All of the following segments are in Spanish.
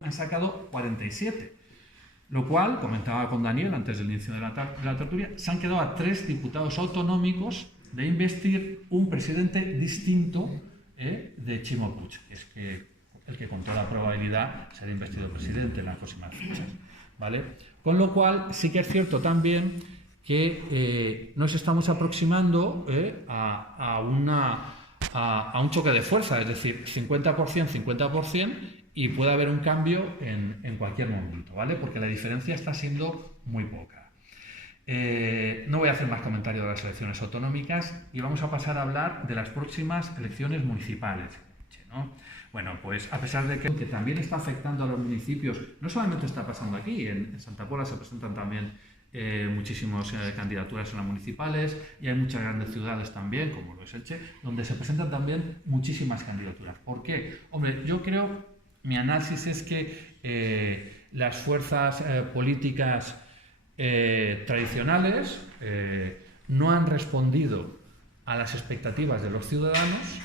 han sacado 47. Lo cual, comentaba con Daniel antes del inicio de la tertulia, se han quedado a 3 diputados autonómicos de investir un presidente distinto de Ximo Puig, que es el que con toda probabilidad será investido presidente en las próximas fechas, ¿vale? Con lo cual, sí que es cierto también que nos estamos aproximando a un choque de fuerza, es decir, 50%, 50%, y puede haber un cambio en cualquier momento, ¿vale? Porque la diferencia está siendo muy poca. No voy a hacer más comentarios de las elecciones autonómicas y vamos a pasar a hablar de las próximas elecciones municipales, ¿no? Bueno, pues a pesar de que también está afectando a los municipios, no solamente está pasando aquí, en Santa Pola se presentan también muchísimas candidaturas en las municipales y hay muchas grandes ciudades también, como lo es Elche, donde se presentan también muchísimas candidaturas. ¿Por qué? Hombre, yo creo, mi análisis es que las fuerzas políticas tradicionales no han respondido a las expectativas de los ciudadanos.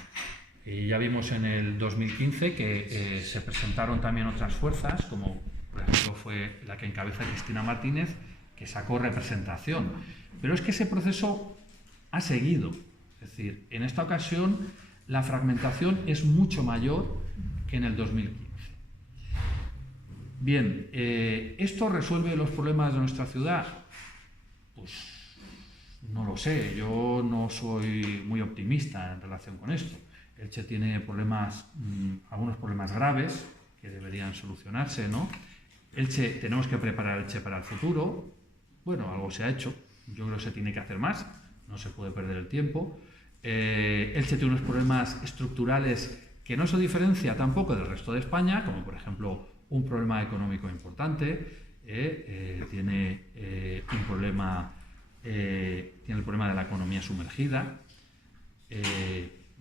Y ya vimos en el 2015 que se presentaron también otras fuerzas, como por ejemplo fue la que encabeza Cristina Martínez, que sacó representación. Pero es que ese proceso ha seguido. Es decir, en esta ocasión la fragmentación es mucho mayor que en el 2015. Bien, ¿esto resuelve los problemas de nuestra ciudad? Pues no lo sé, yo no soy muy optimista en relación con esto. Elche tiene problemas, algunos problemas graves que deberían solucionarse, ¿no? Elche, tenemos que preparar Elche para el futuro. Bueno, algo se ha hecho. Yo creo que se tiene que hacer más. No se puede perder el tiempo. Elche tiene unos problemas estructurales que no se diferencia tampoco del resto de España, como por ejemplo un problema económico importante. Tiene el problema de la economía sumergida.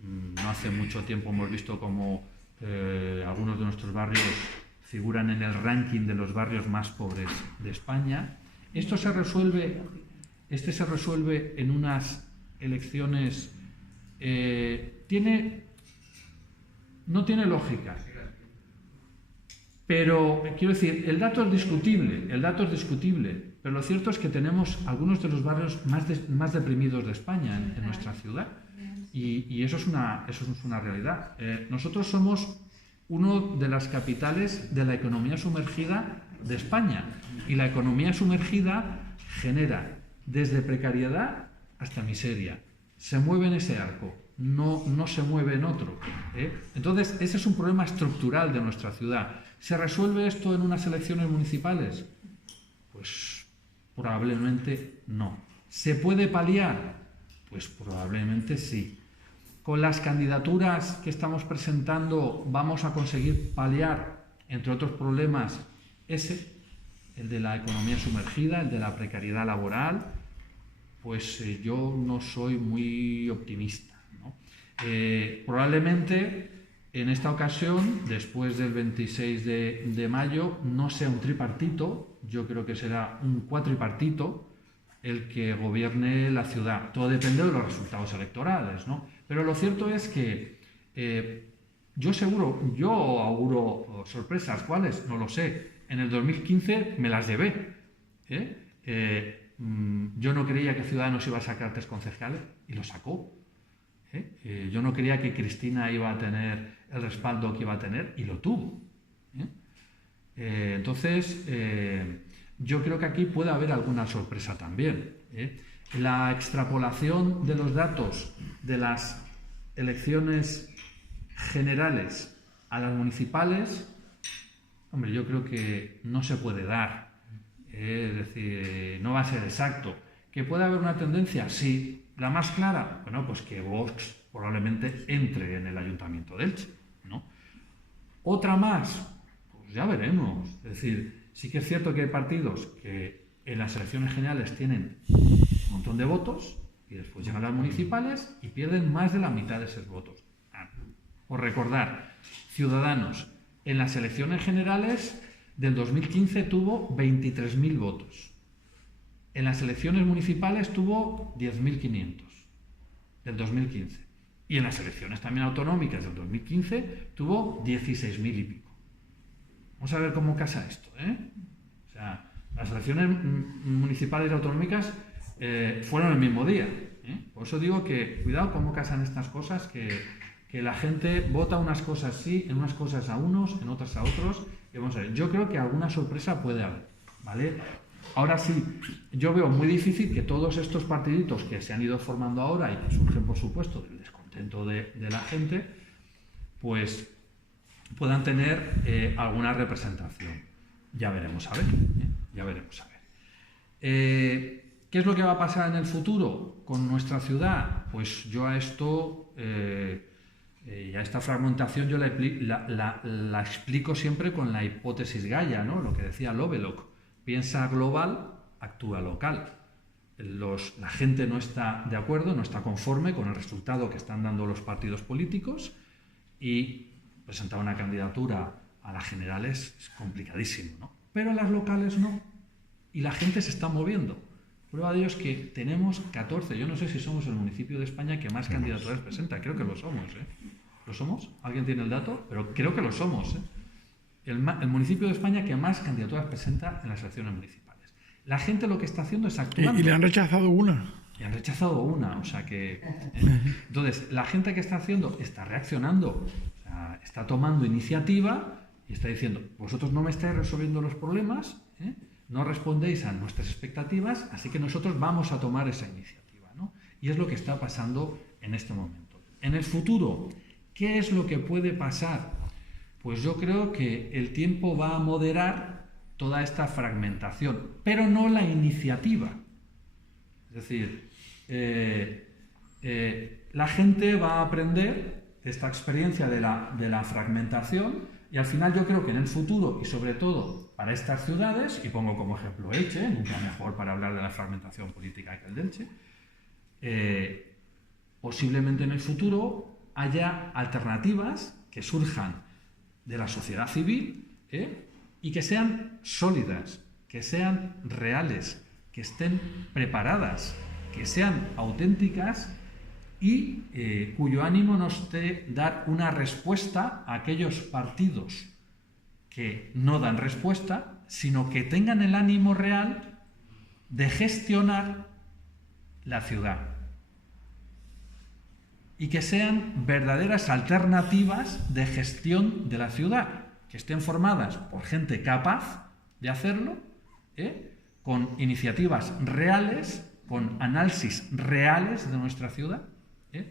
No hace mucho tiempo hemos visto cómo algunos de nuestros barrios figuran en el ranking de los barrios más pobres de España. Esto se resuelve en unas elecciones. No tiene lógica. Pero quiero decir, el dato es discutible, pero lo cierto es que tenemos algunos de los barrios más deprimidos de España en nuestra ciudad. Y eso es una realidad. Nosotros somos una de las capitales de la economía sumergida de España. Y la economía sumergida genera desde precariedad hasta miseria. Se mueve en ese arco, no se mueve en otro. Entonces, ese es un problema estructural de nuestra ciudad. ¿Se resuelve esto en unas elecciones municipales? Pues probablemente no. ¿Se puede paliar? Pues probablemente sí. Con las candidaturas que estamos presentando vamos a conseguir paliar, entre otros problemas, el de la economía sumergida, el de la precariedad laboral. Pues yo no soy muy optimista, ¿no? Probablemente en esta ocasión, después del 26 de mayo, no sea un tripartito, yo creo que será un cuatripartito el que gobierne la ciudad. Todo depende de los resultados electorales, ¿no? Pero lo cierto es que yo auguro sorpresas. ¿Cuáles? No lo sé. En el 2015 me las llevé. Yo no creía que Ciudadanos iba a sacar 3 concejales y lo sacó. Yo no creía que Cristina iba a tener el respaldo que iba a tener y lo tuvo. Entonces, yo creo que aquí puede haber alguna sorpresa también. La extrapolación de los datos de las elecciones generales a las municipales, hombre, yo creo que no se puede dar. Es decir, no va a ser exacto. ¿Que puede haber una tendencia? Sí. ¿La más clara? Bueno, pues que Vox probablemente entre en el Ayuntamiento de Elche, ¿no? ¿Otra más? Pues ya veremos. Es decir, sí que es cierto que hay partidos que en las elecciones generales tienen un montón de votos y después llegan las municipales y pierden más de la mitad de esos votos. Por recordar, Ciudadanos en las elecciones generales del 2015 tuvo 23.000 votos. En las elecciones municipales tuvo 10.500 del 2015. Y en las elecciones también autonómicas del 2015 tuvo 16.000 y pico. Vamos a ver cómo casa esto, ¿eh? O sea, las elecciones municipales y autonómicas fueron el mismo día, ¿eh? Por eso digo que cuidado cómo casan estas cosas, que la gente vota unas cosas sí, en unas cosas a unos, en otras a otros. Y vamos a ver, yo creo que alguna sorpresa puede haber, ¿vale? Ahora sí, yo veo muy difícil que todos estos partiditos que se han ido formando ahora y que surgen, por supuesto, del descontento de la gente, pues puedan tener alguna representación. Ya veremos a ver, ya veremos a ver. ¿Qué es lo que va a pasar en el futuro con nuestra ciudad? Pues yo a esto, a esta fragmentación, yo la explico siempre con la hipótesis Gaia, ¿no? Lo que decía Lovelock. Piensa global, actúa local. La gente no está de acuerdo, no está conforme con el resultado que están dando los partidos políticos y presentar una candidatura a las generales es complicadísimo, ¿no? Pero en las locales no. Y la gente se está moviendo. Prueba de ello es que tenemos 14, yo no sé si somos el municipio de España que más candidaturas presenta, creo que lo somos, ¿eh? ¿Lo somos? ¿Alguien tiene el dato? Pero creo que lo somos, ¿eh? El municipio de España que más candidaturas presenta en las elecciones municipales. La gente lo que está haciendo es actuando. Y le han rechazado una. Le han rechazado una, o sea que... Entonces, la gente que está haciendo está reaccionando, o sea, está tomando iniciativa y está diciendo, vosotros no me estáis resolviendo los problemas, ¿eh? No respondéis a nuestras expectativas, así que nosotros vamos a tomar esa iniciativa, ¿no? Y es lo que está pasando en este momento. En el futuro, ¿qué es lo que puede pasar? Pues yo creo que el tiempo va a moderar toda esta fragmentación, pero no la iniciativa. Es decir, la gente va a aprender de esta experiencia de la fragmentación y al final yo creo que en el futuro, y sobre todo para estas ciudades, y pongo como ejemplo Elche, nunca mejor para hablar de la fragmentación política que el de Elche, posiblemente en el futuro haya alternativas que surjan de la sociedad civil y que sean sólidas, que sean reales, que estén preparadas, que sean auténticas y cuyo ánimo nos esté dar una respuesta a aquellos partidos que no dan respuesta, sino que tengan el ánimo real de gestionar la ciudad y que sean verdaderas alternativas de gestión de la ciudad, que estén formadas por gente capaz de hacerlo, con iniciativas reales, con análisis reales de nuestra ciudad,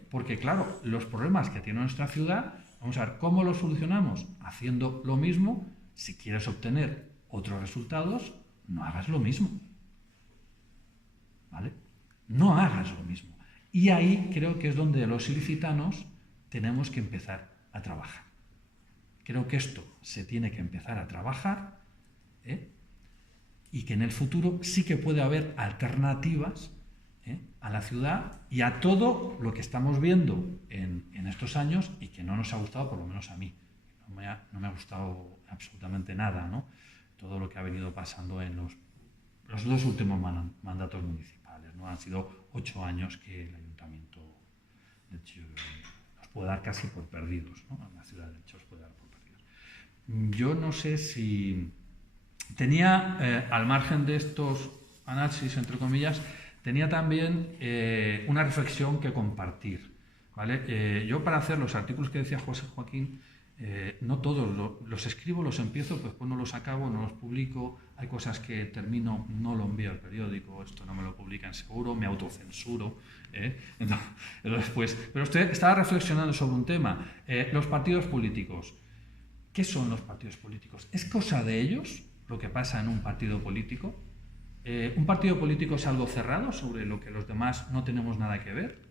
porque claro, los problemas que tiene nuestra ciudad, vamos a ver cómo los solucionamos haciendo lo mismo. Si quieres obtener otros resultados, no hagas lo mismo, ¿vale? No hagas lo mismo. Y ahí creo que es donde los ilicitanos tenemos que empezar a trabajar. Creo que esto se tiene que empezar a trabajar, y que en el futuro sí que puede haber alternativas a la ciudad y a todo lo que estamos viendo en estos años y que no nos ha gustado, por lo menos a mí. No me ha gustado absolutamente nada, ¿no? Todo lo que ha venido pasando en los dos últimos mandatos municipales, ¿no? Han sido 8 años que el ayuntamiento de Elche nos puede dar casi por perdidos, ¿no? La ciudad de Elche nos puede dar por perdidos. Yo no sé si tenía, al margen de estos análisis, entre comillas, tenía también una reflexión que compartir, ¿vale? Yo para hacer los artículos que decía José Joaquín, no todos los escribo, los empiezo, pues no los acabo, no los publico. Hay cosas que termino, no lo envío al periódico, esto no me lo publican seguro, me autocensuro. Entonces, pues, pero usted estaba reflexionando sobre un tema, los partidos políticos. ¿Qué son los partidos políticos? ¿Es cosa de ellos lo que pasa en un partido político? ¿Un partido político es algo cerrado sobre lo que los demás no tenemos nada que ver?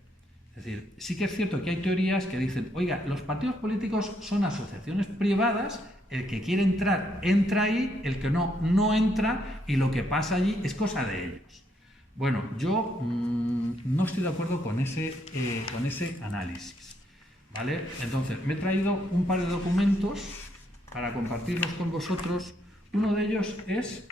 Es decir, sí que es cierto que hay teorías que dicen, oiga, los partidos políticos son asociaciones privadas, el que quiere entrar, entra ahí, el que no, no entra, y lo que pasa allí es cosa de ellos. Bueno, yo no estoy de acuerdo con ese análisis, ¿vale? Entonces, me he traído un par de documentos para compartirlos con vosotros. Uno de ellos es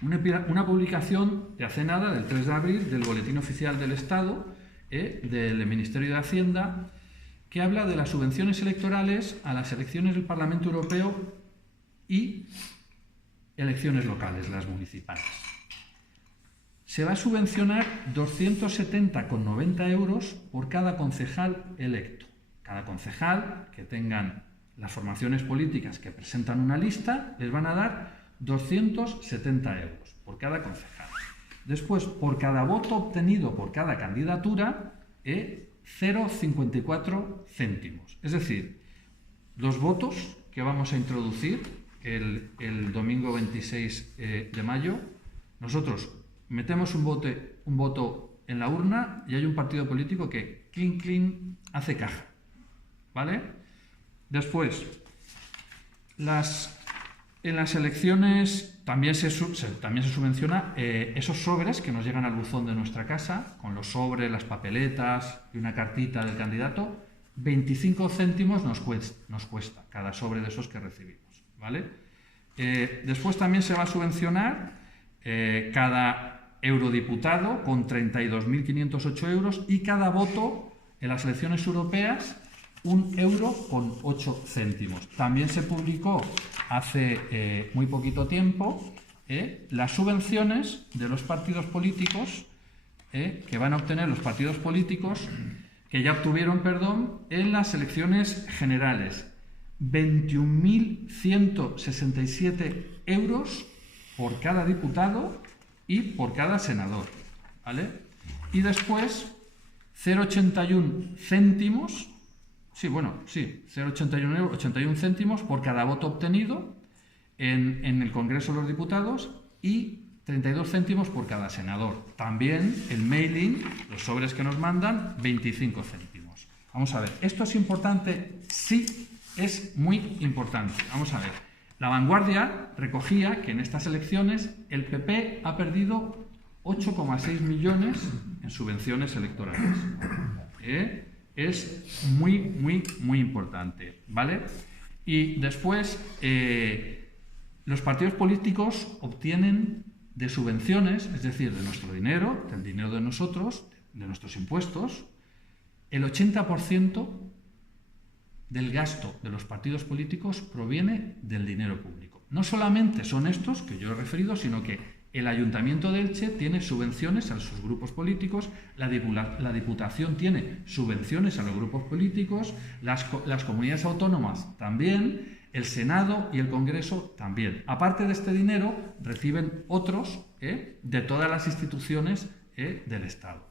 una publicación de hace nada, del 3 de abril, del Boletín Oficial del Estado, del Ministerio de Hacienda, que habla de las subvenciones electorales a las elecciones del Parlamento Europeo y elecciones locales, las municipales. Se va a subvencionar 270,90 euros por cada concejal electo. Cada concejal que tengan las formaciones políticas que presentan una lista, les van a dar 270 euros por cada concejal. Después, por cada voto obtenido por cada candidatura, 0,54 céntimos. Es decir, los votos que vamos a introducir el domingo 26 de mayo, nosotros metemos un voto en la urna y hay un partido político que clink, clink, hace caja. ¿Vale? Después, en las elecciones también se subvenciona esos sobres que nos llegan al buzón de nuestra casa, con los sobres, las papeletas y una cartita del candidato. 25 céntimos nos cuesta cada sobre de esos que recibimos. ¿Vale? Después también se va a subvencionar cada eurodiputado con 32.508 euros y cada voto en las elecciones europeas 1,08 euros. También se publicó hace muy poquito tiempo las subvenciones de los partidos políticos que van a obtener los partidos políticos que ya obtuvieron, en las elecciones generales. 21.167 euros por cada diputado y por cada senador, ¿vale? Y después 0,81 céntimos, 0,81 céntimos por cada voto obtenido en el Congreso de los Diputados y 32 céntimos por cada senador. También el mailing, los sobres que nos mandan, 25 céntimos. Vamos a ver, ¿esto es importante? Sí, es muy importante. Vamos a ver. La Vanguardia recogía que en estas elecciones el PP ha perdido 8,6 millones en subvenciones electorales. Es muy, muy, muy importante, ¿vale? Y después, los partidos políticos obtienen de subvenciones, es decir, de nuestro dinero, del dinero de nosotros, de nuestros impuestos, el 80% del gasto de los partidos políticos proviene del dinero público. No solamente son estos que yo he referido, sino que el Ayuntamiento de Elche tiene subvenciones a sus grupos políticos, la Diputación tiene subvenciones a los grupos políticos, las comunidades autónomas también, el Senado y el Congreso también. Aparte de este dinero, reciben otros de todas las instituciones del Estado.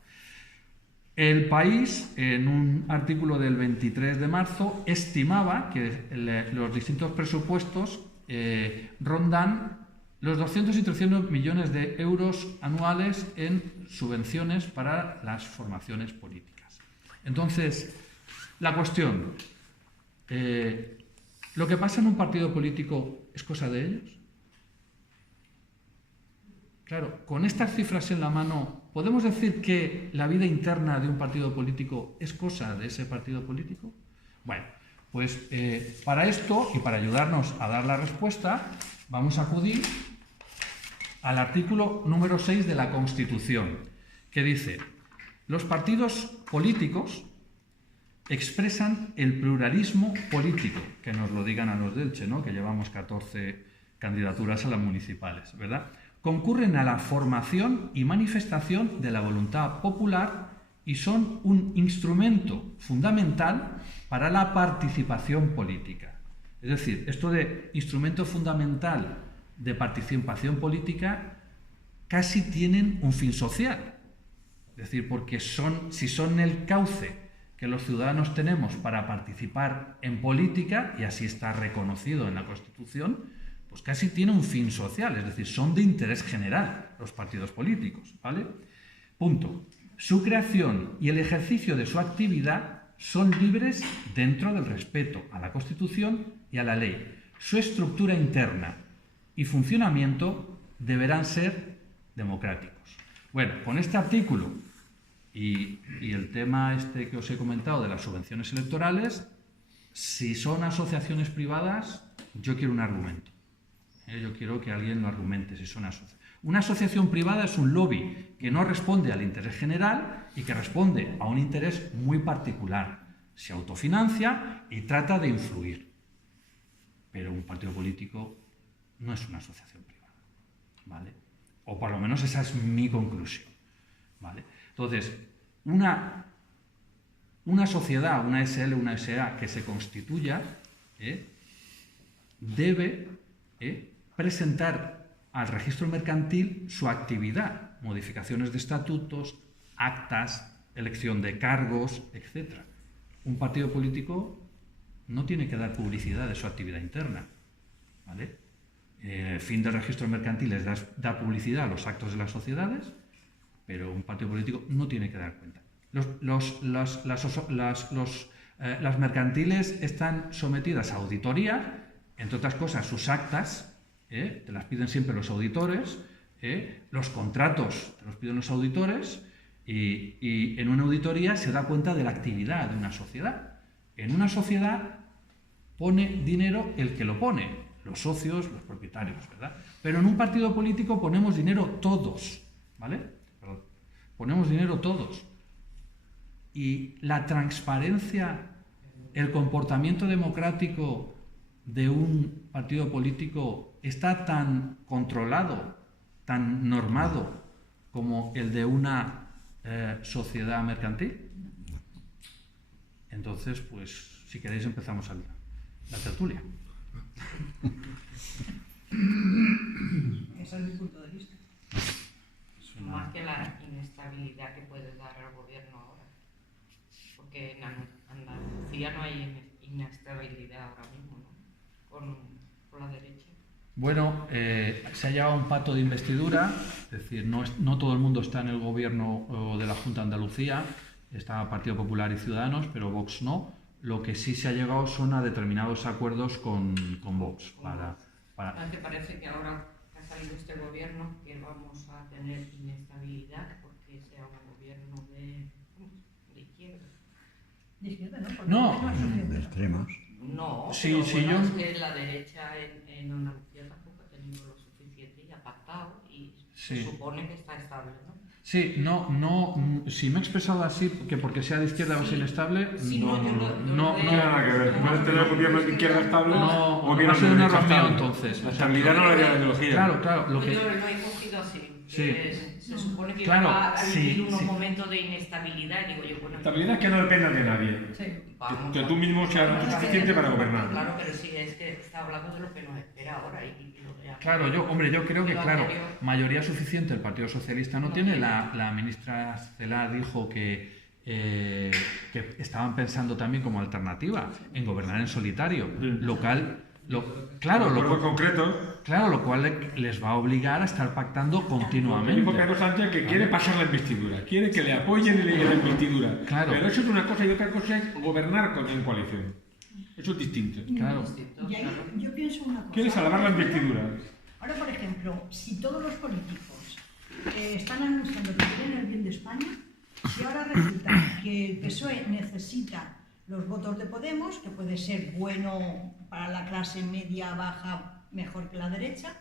El País, en un artículo del 23 de marzo, estimaba que los distintos presupuestos rondan los 200 y 300 millones de euros anuales en subvenciones para las formaciones políticas. Entonces, la cuestión, ¿lo que pasa en un partido político es cosa de ellos? Claro, con estas cifras en la mano, ¿podemos decir que la vida interna de un partido político es cosa de ese partido político? Bueno, pues para esto y para ayudarnos a dar la respuesta, vamos a acudir al artículo número 6 de la Constitución, que dice: los partidos políticos expresan el pluralismo político, que nos lo digan a los de Elche, ¿no? Que llevamos 14 candidaturas a las municipales, ¿verdad? Concurren a la formación y manifestación de la voluntad popular y son un instrumento fundamental para la participación política. Es decir, esto de instrumento fundamental de participación política casi tienen un fin social. Es decir, porque si son el cauce que los ciudadanos tenemos para participar en política, y así está reconocido en la Constitución, pues casi tiene un fin social, es decir, son de interés general los partidos políticos, ¿vale? Punto. Su creación y el ejercicio de su actividad son libres dentro del respeto a la Constitución y a la ley. Su estructura interna y funcionamiento deberán ser democráticos. Bueno, con este artículo y el tema este que os he comentado de las subvenciones electorales, si son asociaciones privadas, yo quiero un argumento. Yo quiero que alguien lo argumente si son asociaciones. Una asociación privada es un lobby que no responde al interés general y que responde a un interés muy particular. Se autofinancia y trata de influir. Pero un partido político no es una asociación privada, ¿vale? O por lo menos esa es mi conclusión, ¿vale? Entonces, una sociedad, una SL, una SA que se constituya, debe presentar al registro mercantil su actividad, modificaciones de estatutos, actas, elección de cargos, etc. Un partido político no tiene que dar publicidad de su actividad interna, ¿vale? El fin del registro mercantil es dar publicidad a los actos de las sociedades, pero un partido político no tiene que dar cuenta. Las mercantiles están sometidas a auditoría, entre otras cosas sus actas, te las piden siempre los auditores, los contratos te los piden los auditores, y en una auditoría se da cuenta de la actividad de una sociedad. En una sociedad pone dinero el que lo pone, los socios, los propietarios, ¿verdad? Pero en un partido político ponemos dinero todos, ¿vale? Perdón. Ponemos dinero todos. Y la transparencia, el comportamiento democrático de un partido político está tan controlado, tan normado como el de una sociedad mercantil. Entonces, pues, si queréis empezamos la tertulia. Ese es mi punto de vista. Más que la inestabilidad que puede dar el gobierno ahora. Porque en Andalucía no hay inestabilidad ahora mismo, ¿no? Con la derecha. Bueno, se ha llegado a un pacto de investidura, es decir, no todo el mundo está en el gobierno de la Junta de Andalucía, está Partido Popular y Ciudadanos, pero Vox no. Lo que sí se ha llegado son a determinados acuerdos con Vox. ¿Te parece que ahora que ha salido este gobierno que vamos a tener inestabilidad porque sea un gobierno de izquierda? De izquierda, ¿no? Porque No. De extremos. No, Sí, pero sí, bueno, yo- es que la derecha en Andalucía tampoco ha tenido lo suficiente y ha pactado y Sí. se supone que está estable, ¿no? Sí, si me he expresado así, que porque sea de izquierda o sea inestable, Sí, no yo lo no veo. No tiene nada que ver. Puedes tener gobiernos de izquierda estable No, o gobiernos ha sido de un derecha error mío estable. entonces. La O sea, estabilidad no le da la ideología. Claro, lo que... Yo lo he cogido así. Sí. Se supone que Claro, va a vivir sí, unos sí. momentos de inestabilidad, digo yo, bueno... Estabilidad es que no dependa de nadie. Sí. vamos, Que tú mismo seas lo suficiente para gobernar. Claro, pero sí, es que está hablando de lo que nos espera ahora y lo de Claro, yo creo que, Lo claro, anterior. mayoría suficiente el Partido Socialista no No tiene. tiene. La ministra Celaá dijo que estaban pensando también como alternativa en gobernar en solitario, lo cual... lo cual les va a obligar a estar pactando Dijo continuamente. Pedro Sánchez que quiere pasar la investidura, quiere que le apoyen en la investidura. Claro. Pero eso es una cosa y otra cosa es gobernar en coalición. Eso es distinto. Claro. Y ahí yo pienso una cosa. Quiere salvar la investidura. Ahora, por ejemplo, si todos los políticos están anunciando que quieren el bien de España, si ahora resulta que el PSOE necesita los votos de Podemos, que puede ser bueno para la clase media, baja, mejor que la derecha,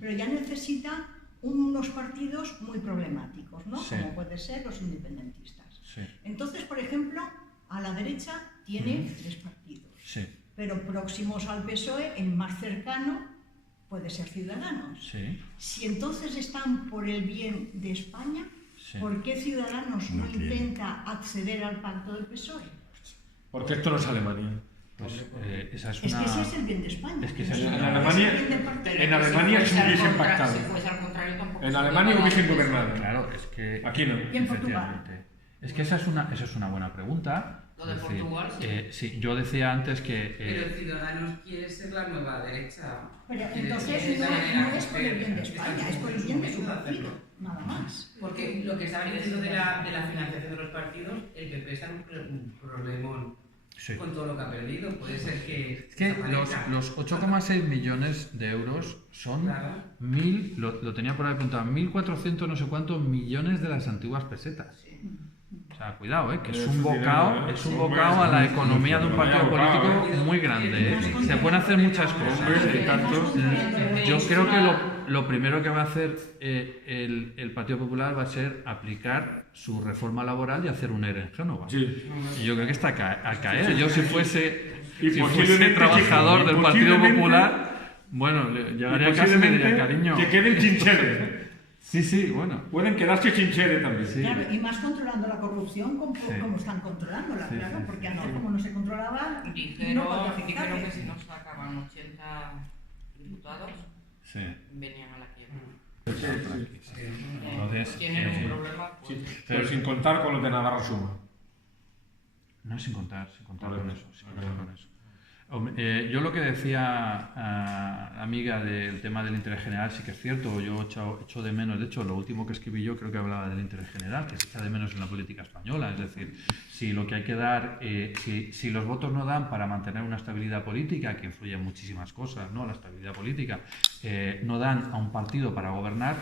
pero ya necesita unos partidos muy problemáticos, ¿no? Sí. Como puede ser los independentistas. Sí, Entonces, por ejemplo, a la derecha tiene 3 partidos, sí, pero próximos al PSOE, el más cercano puede ser Ciudadanos. sí. Si entonces están por el bien de España, Sí. ¿por qué Ciudadanos no No quiere. intenta acceder al pacto del PSOE? Porque esto no es Alemania. Pues esa es Es una... que ese es el bien de España. Es que ese es No el- es Alemania- el bien del partido. Pero En que Alemania si sí fuese al hubiesen contra- pactado. Si fuese al contrario, tampoco En se Alemania iba a hubiesen dar. gobernado. Claro, es que... Aquí no. Y en Portugal. Efectivamente. Es que esa es una buena pregunta. Lo de Es decir, Portugal, sí. sí, yo decía antes que... Pero Ciudadanos quiere ser la nueva derecha. Pero Quiere entonces ser no, la no es por el bien de Está España, es por el bien de su hacerlo. partido, nada más. Porque lo que estaba diciendo de la financiación de los partidos, el PP está en un problemón Sí. con todo lo que ha perdido. Puede ser que... Es que desaparezca. los 8,6 millones de euros son Claro. lo tenía por ahí apuntado, 1.400 no sé cuántos millones de las antiguas pesetas. O sea, cuidado, que es Es un un bocado, dinero, es un hombre, bocado a la economía de un hombre, partido bocado, político muy grande. Se pueden hacer muchas cosas. Hombre, y tantos. Yo creo que lo primero que va a hacer el Partido Popular va a ser aplicar su reforma laboral y hacer un ERE en Génova. Sí. Y yo creo que está a caer. Yo si fuese Y si posiblemente fuese trabajador sí, del y Partido posiblemente- Popular, Bueno, Y llegaría a casa y me diría, cariño. que queden chincheles. Sí, bueno. Pueden quedarse chincheles también. Sí. Claro, y más controlando la corrupción como están controlándola, Sí, claro, sí, porque sí. antes como no se controlaba, no Dijeron podía afectarle. que si no sacaban 80 diputados, Sí. venían a la quiebra. Entonces, Tienen un problema, pues, Pero sin contar con los de Navarra Suma. no, sin contar Vale. con eso. Sin contar con eso. Hombre, yo lo que decía amiga del tema del interés general sí que es cierto. Yo echo de menos, de hecho, lo último que escribí yo creo que hablaba del interés general, que se echa de menos en la política española. Es decir, si lo que hay que dar, si los votos no dan para mantener una estabilidad política, que influye en muchísimas cosas, ¿no? La estabilidad política, no dan a un partido para gobernar,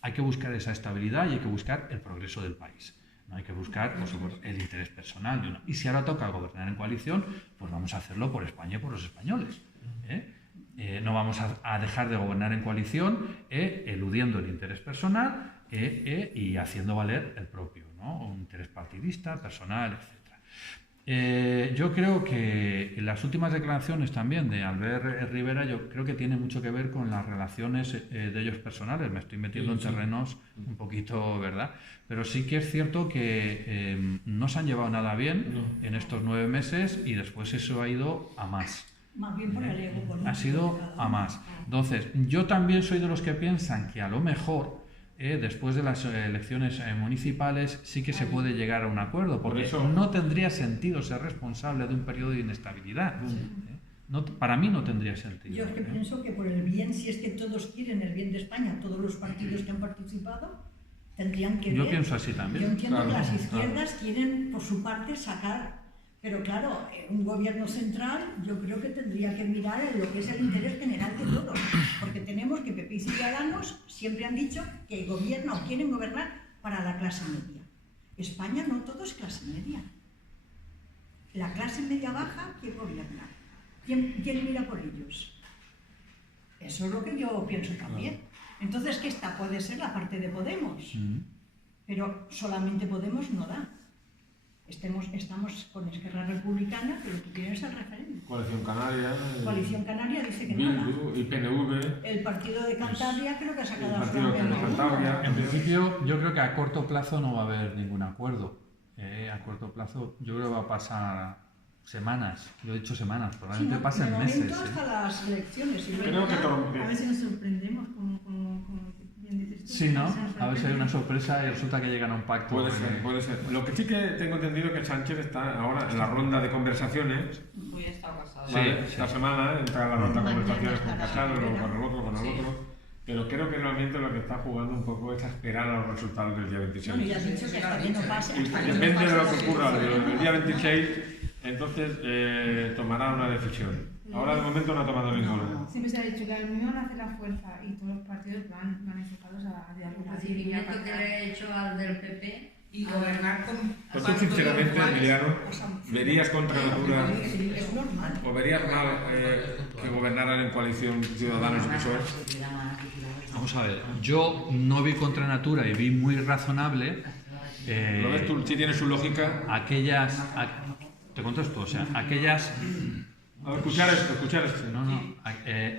hay que buscar esa estabilidad y hay que buscar el progreso del país. No hay que buscar, por supuesto, el interés personal de uno. Y si ahora toca gobernar en coalición, pues vamos a hacerlo por España y por los españoles. No vamos a dejar de gobernar en coalición eludiendo el interés personal y haciendo valer el propio, ¿no? Un interés partidista, personal, etc. Yo creo que las últimas declaraciones también de Albert Rivera, yo creo que tiene mucho que ver con las relaciones de ellos personales. Me estoy metiendo en terrenos un poquito, ¿verdad? Pero sí que es cierto que no se han llevado nada bien en estos 9 meses y después eso ha ido a más. Más bien por el ego político Ha sido de cada uno. a más. Entonces, yo también soy de los que piensan que a lo mejor después de las elecciones municipales sí que se puede llegar a un acuerdo, porque Por eso- no tendría sentido ser responsable de un periodo de inestabilidad. Para mí no tendría sentido. Yo es que pienso que por el bien, si es que todos quieren el bien de España, todos los partidos que han participado, tendrían que Yo ver. pienso así también. Yo entiendo Claro, que las claro. izquierdas quieren, por su parte, sacar. Pero claro, un gobierno central yo creo que tendría que mirar en lo que es el interés general de todos. Porque tenemos que PP y Ciudadanos siempre han dicho que gobiernan o quieren gobernar para la clase media. España no todo es clase media. La clase media baja, ¿quién gobierna? ¿Quién mira por ellos? Eso es lo que yo pienso también. Entonces, que esta puede ser la parte de Podemos, pero solamente Podemos no da. Estamos con Esquerra Republicana, pero lo que quieren es el referéndum. Coalición Canaria. Coalición Canaria dice que no da. Bildu y PNV. El partido de Cantabria creo que ha sacado El a su partido de Cantabria. En principio, yo creo que a corto plazo no va a haber ningún acuerdo. A corto plazo, yo creo que va a pasar semanas. Yo he dicho semanas, probablemente pasen de meses. momento hasta las elecciones. Y Creo luego que ya- A ver si nos sorprendemos, como bien dices tú. Sí, ¿no? Se nos A ver si hay una sorprende. sorpresa y resulta que llegan a un pacto. Puede ser, puede ser. Lo que sí que tengo entendido es que Sánchez está ahora en la ronda de conversaciones. hoy está casado. Sí, ¿Vale? sí. Esta semana entra en la ronda de Mañana conversaciones con estará Casado, luego con el otro, con el Sí. otro. Pero creo que realmente lo que está jugando un poco es a esperar a los resultados del día 26. Bueno, ya has dicho que hasta que no pase. Y hasta que no depende pase de lo las que ocurra elecciones. el día 26, entonces tomará una decisión. Ahora de momento no ha tomado ninguna. Siempre se ha dicho que la unión hace la fuerza y todos los partidos van enfocados a dialogar. El seguimiento que le he hecho al del PP. Y gobernar con... Pues tú, sinceramente, Emiliano, ¿verías contra natura Es normal. o verías mal que gobernaran en coalición Ciudadanos y PSOE? Vamos a ver, yo no vi contra natura y vi muy razonable ¿Lo ves tú? Sí tiene su lógica. te contesto, o sea, aquellas A ver, escuchar esto.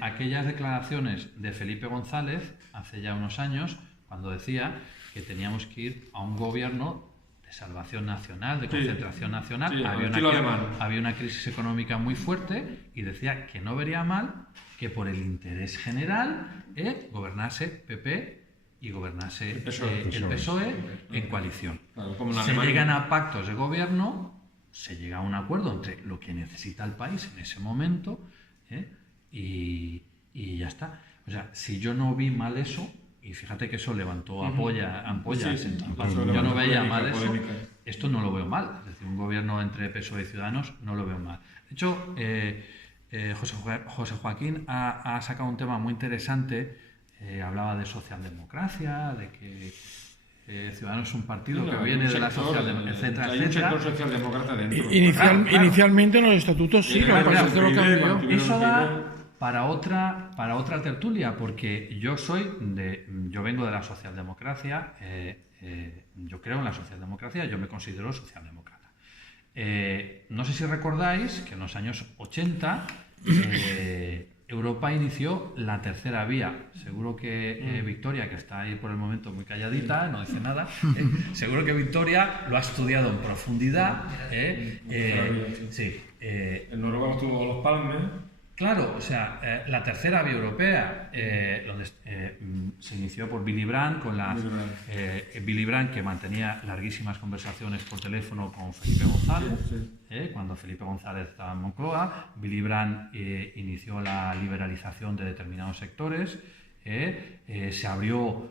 aquellas declaraciones de Felipe González hace ya unos años, cuando decía que teníamos que ir a un gobierno de salvación nacional, de Sí. concentración nacional. Sí, había, estilo alemán. había una crisis económica muy fuerte y decía que no vería mal que por el interés general gobernase PP y gobernase El PSOE. el PSOE en coalición. Claro, como en Se Alemania. llegan a pactos de gobierno, se llega a un acuerdo entre lo que necesita el país en ese momento y ya está. O sea, si yo no vi mal eso, y fíjate que eso levantó ampollas, Sí, en eso yo no levantó veía polémica, mal eso, polémica. esto no lo veo mal. Es decir, un gobierno entre PSOE y Ciudadanos no lo veo mal. De hecho, José Joaquín ha sacado un tema muy interesante. Hablaba de socialdemocracia, de que Ciudadanos es un partido que viene de la socialdemocracia, etcétera, Hay un etcétera. sector socialdemócrata dentro. Claro. Inicialmente en los estatutos sí, lo que Claro, pasa es que lo claro. cambió. Eso da para otra tertulia, porque yo vengo de la socialdemocracia, yo creo en la socialdemocracia, yo me considero socialdemócrata. No sé si recordáis que en los años 80 Europa inició la tercera vía. Seguro que Victoria, que está ahí por el momento muy calladita, no dice nada, seguro que Victoria lo ha estudiado en profundidad. Sí. En Noruega estuvo Los Palmes. Claro, o sea, la tercera vía europea, donde se inició por Willy Brandt, con Willy Brandt, que mantenía larguísimas conversaciones por teléfono con Felipe González, cuando Felipe González estaba en Moncloa. Willy Brandt inició la liberalización de determinados sectores, se abrió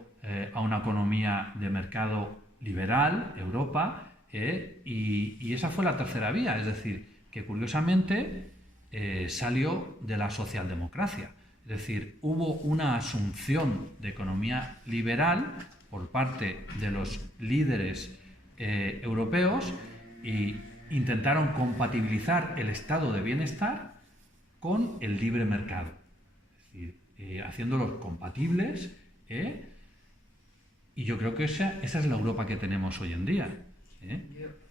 a una economía de mercado liberal, Europa, y esa fue la tercera vía, es decir, que curiosamente salió de la socialdemocracia. Es decir, hubo una asunción de economía liberal por parte de los líderes europeos y intentaron compatibilizar el estado de bienestar con el libre mercado. Es decir, haciéndolos compatibles, y yo creo que esa es la Europa que tenemos hoy en día.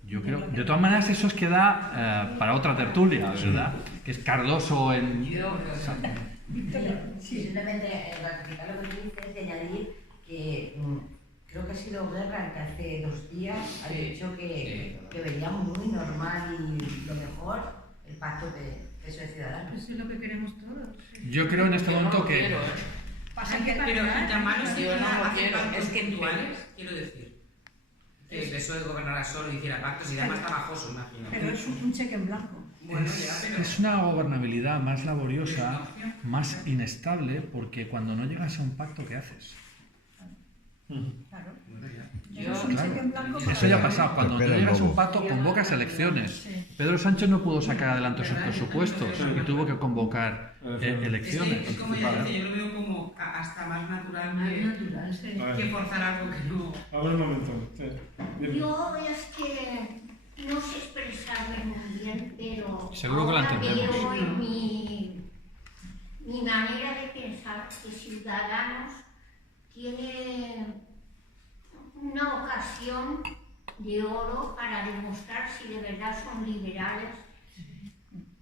Yo creo, de todas maneras, eso es que da para otra tertulia, ¿verdad? Que es Cardoso en... Simplemente ratificar lo que tú dices y añadir que creo que ha sido Guerra, que hace 2 días ha dicho que veía muy normal y lo mejor el pacto de PSOE Ciudadanos. Eso es lo que queremos todos. Yo creo en este momento que... Pasa que Pero llamarlos yo no lo quiero, es que duales, quiero decir. Que el PSOE gobernara solo y hiciera pactos y además trabajoso, imagino. Pero es un cheque en blanco. Bueno, ya, pero... Es una gobernabilidad más laboriosa, más inestable, porque cuando no llegas a un pacto, ¿qué haces? Claro. Yo, Es un cheque en blanco para- Eso ya ha pasado. Cuando tú Espera, llegas a un luego. pacto, convocas elecciones. Sí. Pedro Sánchez no pudo sacar adelante sus presupuestos y tuvo que convocar elecciones. es como ya dice, yo lo veo como hasta más natural Más natural, sí. que forzar algo que no... A ver un momento. Sí. Dime. Yo es que no sé expresarme muy bien, pero Seguro que lo ahora entendemos. veo en mi manera de pensar que Ciudadanos tiene una ocasión de oro para demostrar si de verdad son liberales,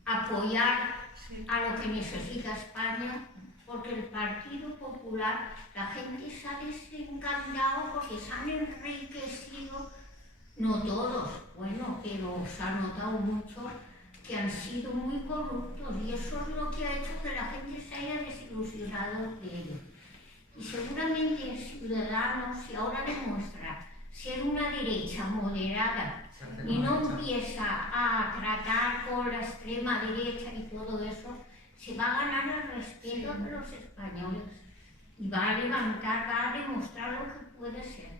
apoyar a lo que necesita España, porque el Partido Popular, la gente se ha desencantado porque se han enriquecido, no todos, bueno, pero se ha notado mucho que han sido muy corruptos y eso es lo que ha hecho que la gente se haya desilusionado de ellos. Y seguramente Ciudadanos, si ahora demuestra ser una derecha moderada y no empieza a tratar con la extrema derecha y todo eso, se va a ganar el respeto de los españoles y va a levantar, va a demostrar lo que puede ser.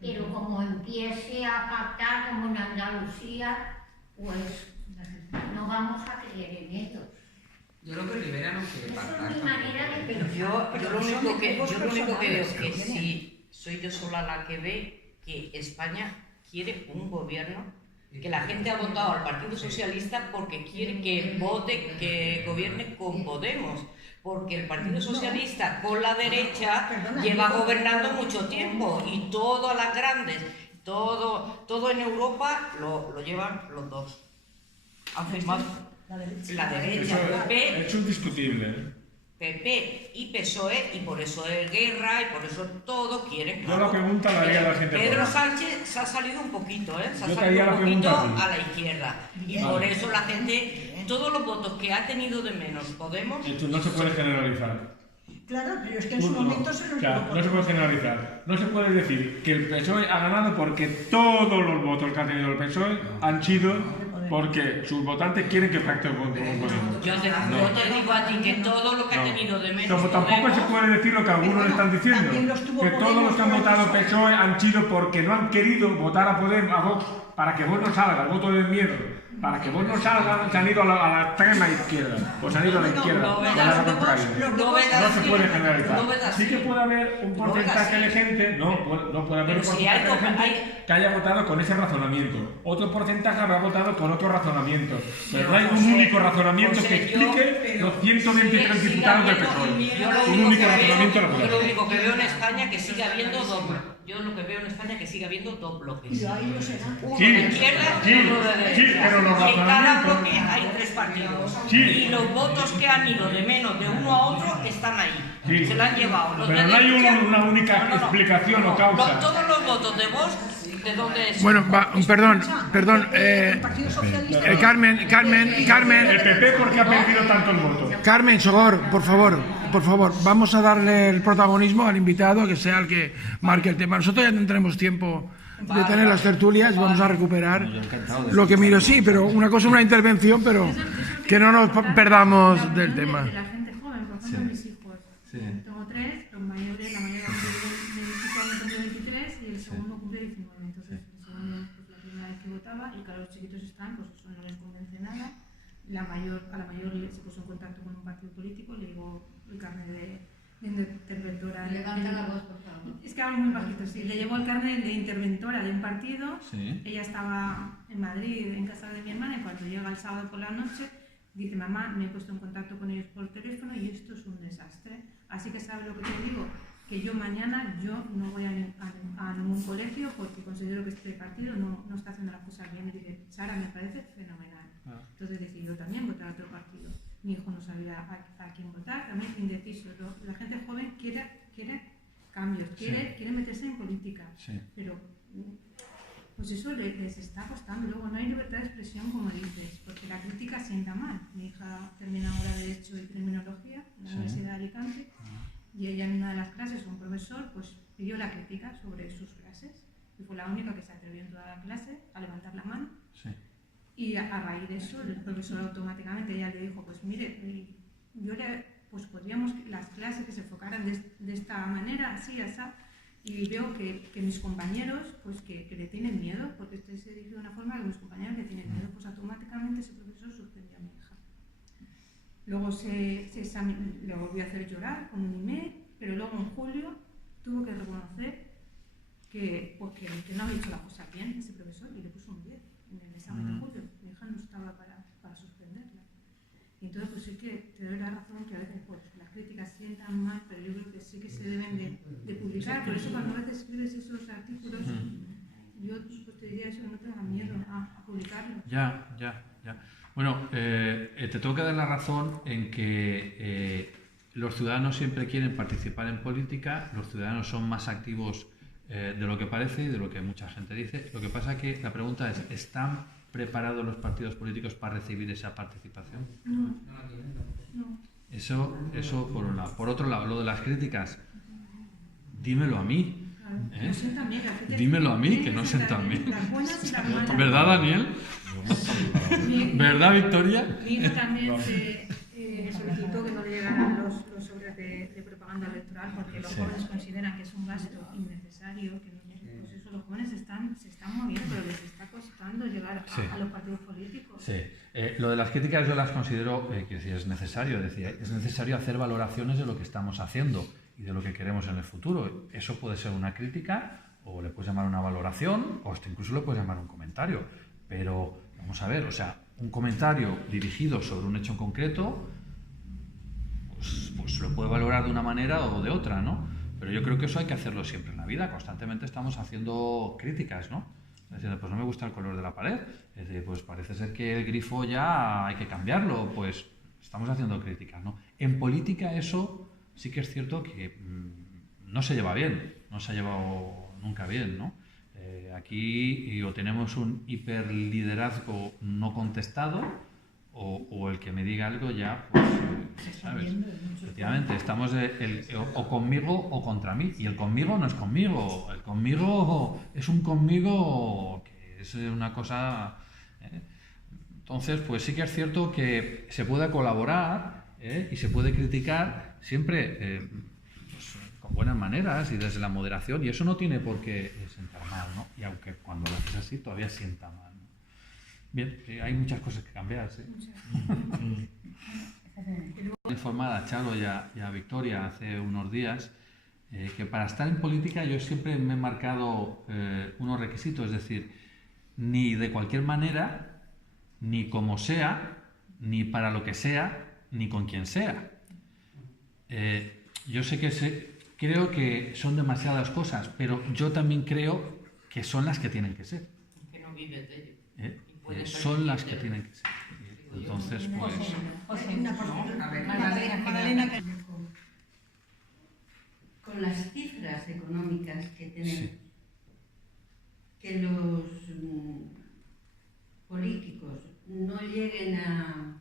Pero como empiece a pactar como en Andalucía, pues no vamos a creer en ellos. Yo lo que libera no quiere Esa pactar. es mi manera de Pero pensar. yo lo único que veo personales que que tienen. si soy yo sola la que ve que España quiere un gobierno, que la gente ha votado al Partido Socialista porque quiere que vote, que gobierne con Podemos, porque el Partido Socialista con la derecha lleva gobernando mucho tiempo y todas las grandes, todo en Europa lo llevan los dos. Han firmado la derecha, PP, Es indiscutible. PP y PSOE, y por eso es guerra, y por eso todo quieren. Yo la pregunta la haría a la siguiente Pedro forma. Sánchez se ha salido un poquito, se ha Yo te salido haría la un poquito pregunta a a ti. la izquierda. Y Vale. por eso la gente, todos los votos que ha tenido de menos Podemos. Esto no se puede generalizar. Claro, pero es que en su momento se O nos sea, dio no se puede generalizar. No se puede decir que el PSOE ha ganado porque todos los votos que ha tenido el PSOE han sido porque sus votantes quieren que pacte con Podemos. Yo te digo a ti que todo lo que ha tenido de menos Como tampoco Podemos, se puede decir lo que algunos están también diciendo, los tuvo que todos Podemos los que han con el votado PSOE. PSOE han sido porque no han querido votar a Podemos, a Vox, para que Vox no salga, el voto del miedo, para que Vox no salga, se han ido a la extrema izquierda, o se han ido a la izquierda, no, con la contraria. no ves No se así, puede no generalizar. ves así. Sí que puede haber un No ves porcentaje así. de gente, no puede haber un Pero si porcentaje de hay- gente que haya votado con ese razonamiento. Otro porcentaje habrá votado con otro razonamiento. Pero no hay un José, único razonamiento que José, explique los 123 sigue diputados del habiendo- PSOE. yo lo Un único único que veo- razonamiento no puede yo lo haber. único que veo en España que sigue habiendo dos. Yo lo que veo en España que sigue habiendo dos bloques. Y ahí no será. Uno Sí, de izquierda y sí, uno de sí, derecha. pero los los en cada razonamientos. bloque hay 3 partidos. Sí. Y los votos que han ido de menos de uno a otro están ahí. Sí. Se lo han llevado. Los Pero de no hay derecha- una única explicación o causa. Todos los votos de Vox, ¿de dónde es? Bueno, perdón. El Partido Socialista. Carmen. ¿El PP por qué ha perdido tantos votos? Carmen Sogor, por favor, vamos a darle el protagonismo al invitado, que sea el que marque el tema. Nosotros ya tendremos tiempo de tener las tertulias, vamos a recuperar lo que miro. Sí, pero una cosa es una intervención, pero que no nos perdamos del tema. De la gente joven, por ejemplo, mis hijos. Tengo 3, los mayores, la mayor cumple 23 y el segundo cumple 19. Entonces, el segundo, pues la primera vez que votaba, y claro, los chiquitos están, pues eso no les convence nada. A la mayor se puso en contacto con un partido político, le digo el carnet de interventora. Levanta la voz, por favor. Es que hablo muy bajito, sí. Le llevó el carnet de interventora de un partido. Sí. Ella estaba en Madrid, en casa de mi hermana, y cuando llega el sábado por la noche, dice: mamá, me he puesto en contacto con ellos por teléfono y esto es un desastre. Así que, ¿sabes lo que te digo? Que yo mañana no voy a ningún colegio porque considero que este partido no está haciendo las cosas bien. Y dije: Sara, me parece fenomenal. Entonces decidí yo también votar a otro partido. Mi hijo no sabía a quién votar, también indeciso. La gente joven quiere cambios, quiere meterse en política, pero pues eso les está costando. Luego no hay libertad de expresión, como dices, porque la crítica sienta mal. Mi hija termina ahora Derecho y Criminología en la Universidad de Alicante, y ella en una de las clases, un profesor, pues pidió la crítica sobre sus clases, y fue la única que se atrevió en toda la clase a levantar la mano. Y a raíz de eso, el profesor automáticamente ella le dijo: pues mire, pues podríamos las clases que se enfocaran de esta manera, así, así. Y veo que mis compañeros, pues que le tienen miedo, porque usted se dice de una forma que mis compañeros le tienen miedo, pues automáticamente ese profesor suspendió a mi hija. Luego le volvió a hacer llorar con un email, pero luego en julio tuvo que reconocer que no había hecho las cosas bien ese profesor, y le puso un 10 en el examen de julio. Mi hija no estaba para suspenderla. Y entonces, pues sí que te doy la razón que a veces pues, las críticas sientan mal, pero yo creo que sí que se deben de publicar. Por eso cuando a veces escribes esos artículos, yo pues, te diría eso, que no tengan miedo a publicarlos. Ya. Bueno, te tengo que dar la razón en que los ciudadanos siempre quieren participar en política, los ciudadanos son más activos de lo que parece y de lo que mucha gente dice. Lo que pasa es que la pregunta es: ¿están preparados los partidos políticos para recibir esa participación? No. Eso por un lado. Por otro lado, lo de las críticas, dímelo a mí. Dímelo a mí, que no sientan bien. ¿Verdad, Daniel? ¿Verdad, Victoria? Mi hija también solicitó que no le llegaran los sobres de propaganda electoral, porque los jóvenes consideran que es un gasto innecesario, que pues eso, los jóvenes se están moviendo, pero les está costando llegar a los partidos políticos. Sí. Lo de las críticas yo las considero que sí es necesario. Es necesario hacer valoraciones de lo que estamos haciendo y de lo que queremos en el futuro. Eso puede ser una crítica, o le puedes llamar una valoración, o hasta incluso le puedes llamar un comentario. Pero vamos a ver, o sea, un comentario dirigido sobre un hecho en concreto, pues lo puede valorar de una manera o de otra, ¿no? Pero yo creo que eso hay que hacerlo siempre en la vida. Constantemente estamos haciendo críticas, ¿no? Es decir, pues no me gusta el color de la pared. Es decir, pues parece ser que el grifo ya hay que cambiarlo. Pues estamos haciendo críticas, ¿no? En política eso sí que es cierto que no se lleva bien, no se ha llevado nunca bien, ¿no? Aquí o tenemos un hiperliderazgo no contestado, o el que me diga algo ya, pues, ¿sabes? Efectivamente, estamos o conmigo o contra mí, y el conmigo no es conmigo, el conmigo es un conmigo que es una cosa... Entonces, pues sí que es cierto que se puede colaborar y se puede criticar siempre pues, con buenas maneras y desde la moderación, y eso no tiene por qué sentar mal, ¿no? Y aunque cuando lo haces así todavía sienta mal. Bien, hay muchas cosas que cambiar, ¿sí? Informada a Charo y a Victoria hace unos días que para estar en política yo siempre me he marcado unos requisitos, es decir, ni de cualquier manera, ni como sea, ni para lo que sea, ni con quien sea. Yo sé que creo que son demasiadas cosas, pero yo también creo que son las que tienen que ser. Que no vives de ello. son las que tienen que ser. Entonces, pues... Con las cifras económicas que tenemos, Sí. que los políticos no lleguen a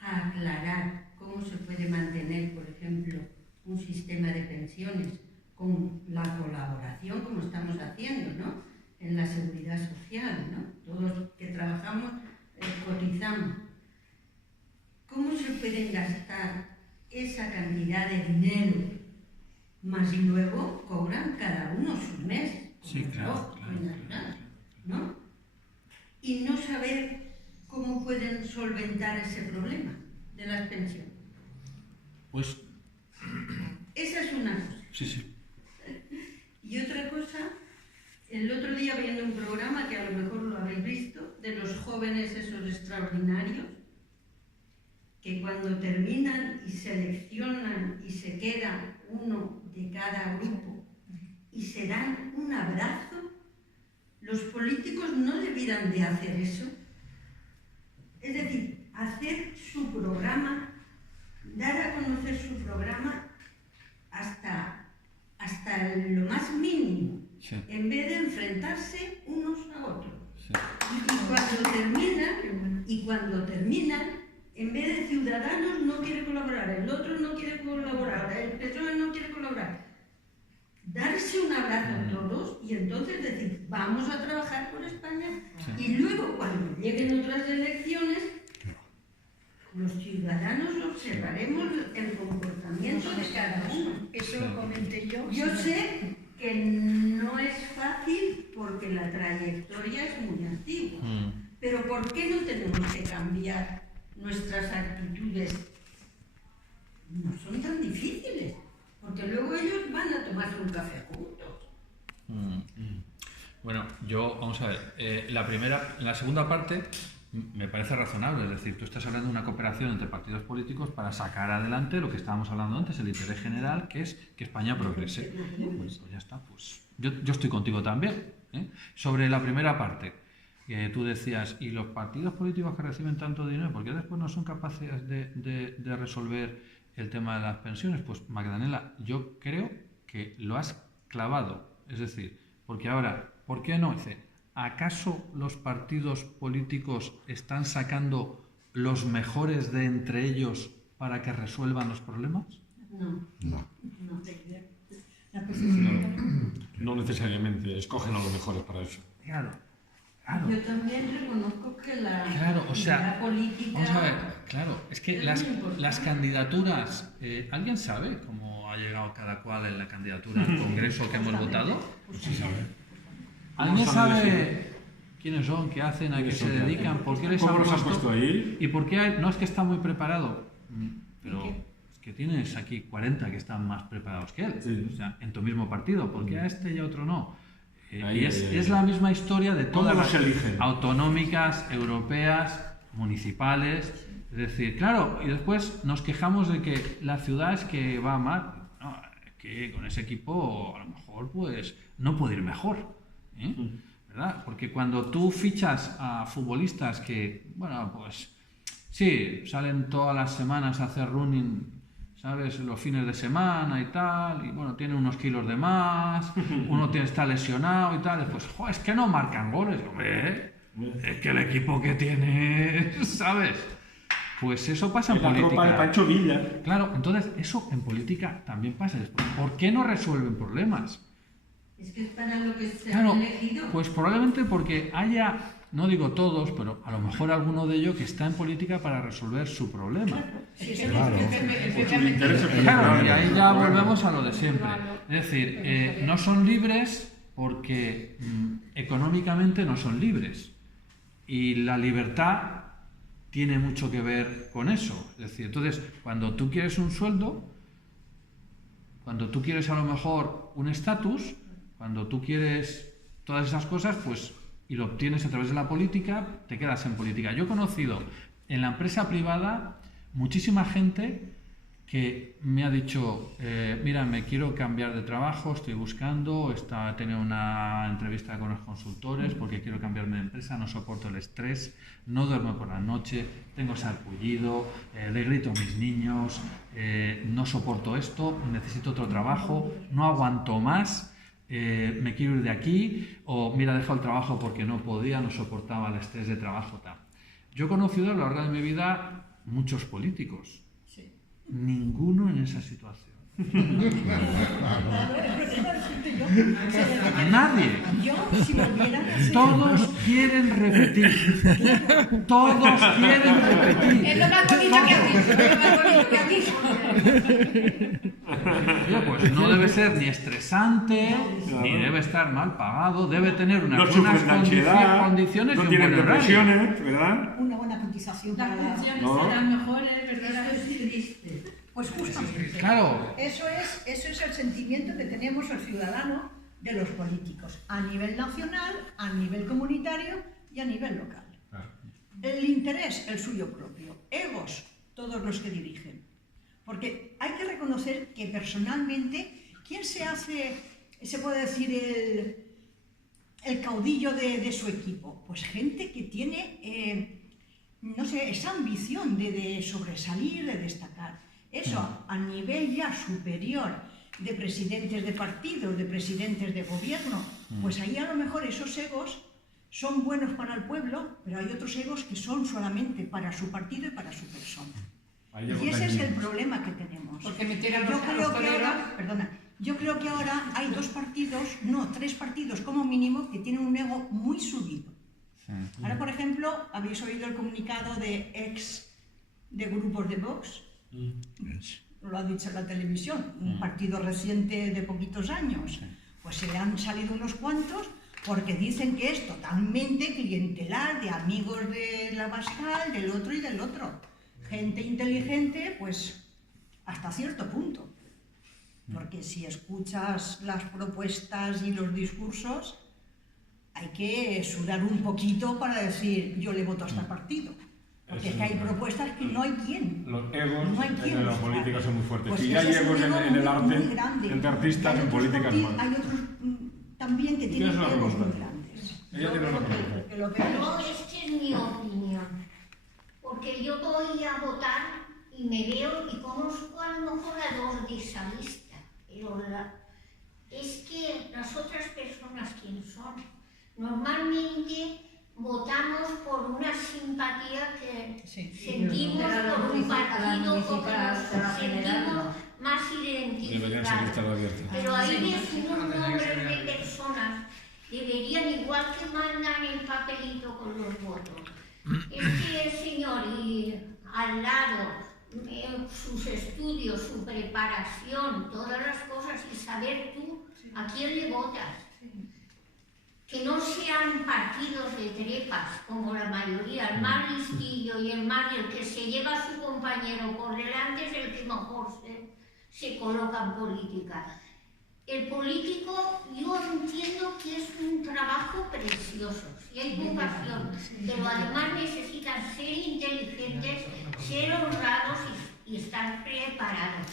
aclarar cómo se puede mantener, por ejemplo, un sistema de pensiones con la colaboración, como estamos haciendo, ¿no?, en la seguridad social, ¿no? Todos que trabajamos cotizamos. ¿Cómo se pueden gastar esa cantidad de dinero? Más luego cobran cada uno sus meses. Sí, claro, ¿no? Y no saber cómo pueden solventar ese problema de las pensiones. Pues... Esa es una cosa. Sí, sí. Y otra cosa, el otro día viendo un programa que a lo mejor lo habéis visto, de los jóvenes esos extraordinarios, que cuando terminan y seleccionan y se queda uno de cada grupo y se dan un abrazo, los políticos no debieran de hacer eso. Es decir, hacer su programa, dar a conocer su programa hasta lo más mínimo, Sí. en vez de enfrentarse unos a otros. Sí. Y cuando terminan, en vez de Ciudadanos no quiere colaborar, el otro no quiere colaborar, el PSOE no quiere colaborar. Darse un abrazo a todos y entonces decir, vamos a trabajar por España. Sí. Y luego, cuando lleguen otras elecciones, los ciudadanos observaremos el comportamiento de cada uno. Eso lo comenté yo. Yo sé que no es fácil porque la trayectoria es muy antigua, pero ¿por qué no tenemos que cambiar nuestras actitudes? No son tan difíciles, porque luego ellos van a tomarse un café juntos. Bueno, vamos a ver, la segunda parte me parece razonable, es decir, tú estás hablando de una cooperación entre partidos políticos para sacar adelante lo que estábamos hablando antes, el interés general, que es que España progrese. Pues ya está, pues yo estoy contigo también, ¿eh? Sobre la primera parte, que tú decías, ¿y los partidos políticos que reciben tanto dinero, por qué después no son capaces de resolver el tema de las pensiones? Pues Magdalena, yo creo que lo has clavado, es decir, porque ahora, ¿por qué no? ¿Acaso los partidos políticos están sacando los mejores de entre ellos para que resuelvan los problemas? No necesariamente, escogen a los mejores para eso. Claro. Yo también reconozco que la política... Vamos a ver, claro, es que es las muy importante. las candidaturas, ¿alguien sabe cómo ha llegado cada cual en la candidatura al Congreso que hemos votado? Pues sí sabe. ¿Alguien ¿Cómo saben sabe decir? quiénes son, qué hacen, a qué ¿Quiénes se son, qué dedican, hacen? por qué les ¿Cómo han los han puesto ahí? y por qué no es que está muy preparado? Pero es que tienes aquí 40 que están más preparados que él, Sí. o sea, en tu mismo partido, ¿por qué a este y a otro no? Ahí, Y es la misma historia de ¿Cómo todas los las eligen? autonómicas, europeas, municipales. Es decir, claro, y después nos quejamos de que la ciudad es que va mal. No, que con ese equipo a lo mejor pues no puede ir mejor, ¿eh? ¿Verdad? Porque cuando tú fichas a futbolistas que, bueno, pues sí, salen todas las semanas a hacer running, ¿sabes? Los fines de semana y tal, y bueno, tiene unos kilos de más, uno está lesionado y tal, después, joder, es que no marcan goles, hombre, es que el equipo que tiene, ¿sabes? Pues eso pasa en La política. tropa de Pancho Villa. Claro, entonces eso en política también pasa. ¿Por qué no resuelven problemas? Es que es para lo que se Claro, han elegido. pues probablemente porque haya, no digo todos, pero a lo mejor alguno de ellos que está en política para resolver su problema. Claro, y ahí ya volvemos a lo de siempre. Es decir, no son libres porque económicamente no son libres. Y la libertad tiene mucho que ver con eso. Es decir, entonces, cuando tú quieres un sueldo, cuando tú quieres a lo mejor un estatus, cuando tú quieres todas esas cosas, pues, y lo obtienes a través de la política, te quedas en política. Yo he conocido en la empresa privada muchísima gente que me ha dicho, mira, me quiero cambiar de trabajo, estoy buscando, tengo una entrevista con los consultores porque quiero cambiarme de empresa, no soporto el estrés, no duermo por la noche, tengo sarpullido, le grito a mis niños, no soporto esto, necesito otro trabajo, no aguanto más, me quiero ir de aquí, o mira, he dejado el trabajo porque no podía, no soportaba el estrés de trabajo, tal. Yo he conocido a lo largo de mi vida muchos políticos. Ninguno en esa situación. Nadie. Todos quieren repetir. Todos quieren repetir. Es lo más bonito que has dicho. Es lo más bonito que has dicho. Pues no debe ser ni estresante, ni debe estar mal pagado, debe tener unas buenas condiciones no y un tienen buen horario. depresiones, ¿verdad? Una buena cotización para Las pensiones No. serán mejores, ¿verdad? Esto es triste. Pues justamente. Claro. Eso es el sentimiento que tenemos el ciudadano de los políticos, a nivel nacional, a nivel comunitario y a nivel local. El interés, el suyo propio. Egos, todos los que dirigen. Porque hay que reconocer que personalmente, ¿quién se puede decir, el caudillo de su equipo? Pues gente que tiene, no sé, esa ambición de sobresalir, de destacar. Eso a nivel ya superior de presidentes de partidos, de presidentes de gobierno, pues ahí a lo mejor esos egos son buenos para el pueblo, pero hay otros egos que son solamente para su partido y para su persona. Y ese es el problema que tenemos. Porque metieron yo creo que ahora hay tres partidos como mínimo que tienen un ego muy subido. Ahora, por ejemplo, habéis oído el comunicado de grupos de Vox. Lo ha dicho en la televisión, un partido reciente de poquitos años. Pues se le han salido unos cuantos porque dicen que es totalmente clientelar, de amigos de la Bascal, del otro y del otro. Gente inteligente, pues hasta cierto punto. Porque si escuchas las propuestas y los discursos, hay que sudar un poquito para decir, yo le voto a este partido. Porque es que hay propuestas que no hay quien. Los egos no hay quien en la política son muy fuertes. Pues y hay egos en el arte, entre artistas, en políticas más. Hay otros también que tienen egos muy grandes. Ella tiene una pregunta. No, esta es mi opinión. Porque yo voy a votar y me veo y conozco a lo mejor a dos de esa lista. Pero es que las otras personas, ¿quién son? Normalmente votamos por una simpatía que sentimos por un partido o que nos sentimos más identificados. Pero ahí ves unos nombres de personas, deberían, igual que mandan el papelito con los votos, este señor y al lado sus estudios, su preparación, todas las cosas y saber tú a quién le votas. Que no sean partidos de trepas, como la mayoría, el más listillo y el que se lleva a su compañero por delante es el que mejor se coloca en política. El político, yo entiendo que es un trabajo precioso, si hay vocación, pero además necesitan ser inteligentes, ser honrados y estar preparados.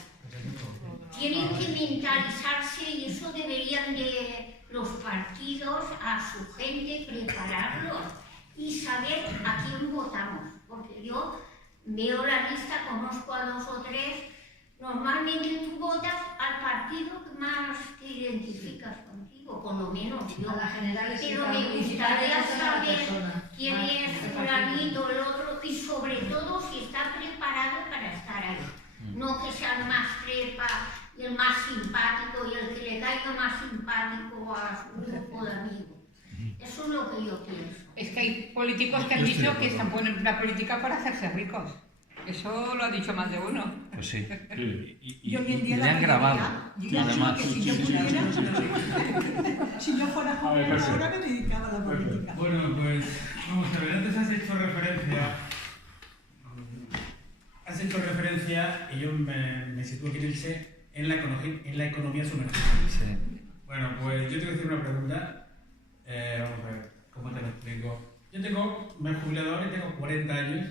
Tienen que mentalizarse y eso deberían de los partidos, a su gente, prepararlos y saber a quién votamos. Porque yo veo la lista, conozco a dos o tres, normalmente tú votas al partido que más te identificas contigo, por lo menos yo. Pero me gustaría saber quién es fulanito, el otro, y sobre todo si está preparado para estar ahí. No que sea el más trepa, el más simpático y el que le caiga más simpático a su grupo de amigos. Eso es lo que yo pienso. Es que hay políticos que han dicho que están poniendo la política para hacerse ricos. Eso lo ha dicho más de uno. Pues sí. Y hoy en día le han grabado. Además, si yo pudiera, si yo fuera joven ahora me dedicaba a la política. Bueno, pues vamos a ver, antes has hecho referencia y yo me sitúo aquí en la economía sumergida. Sí. Bueno, pues yo te voy a hacer una pregunta. Vamos a ver, ¿cómo te lo explico? Yo me he jubilado ahora y tengo 40 años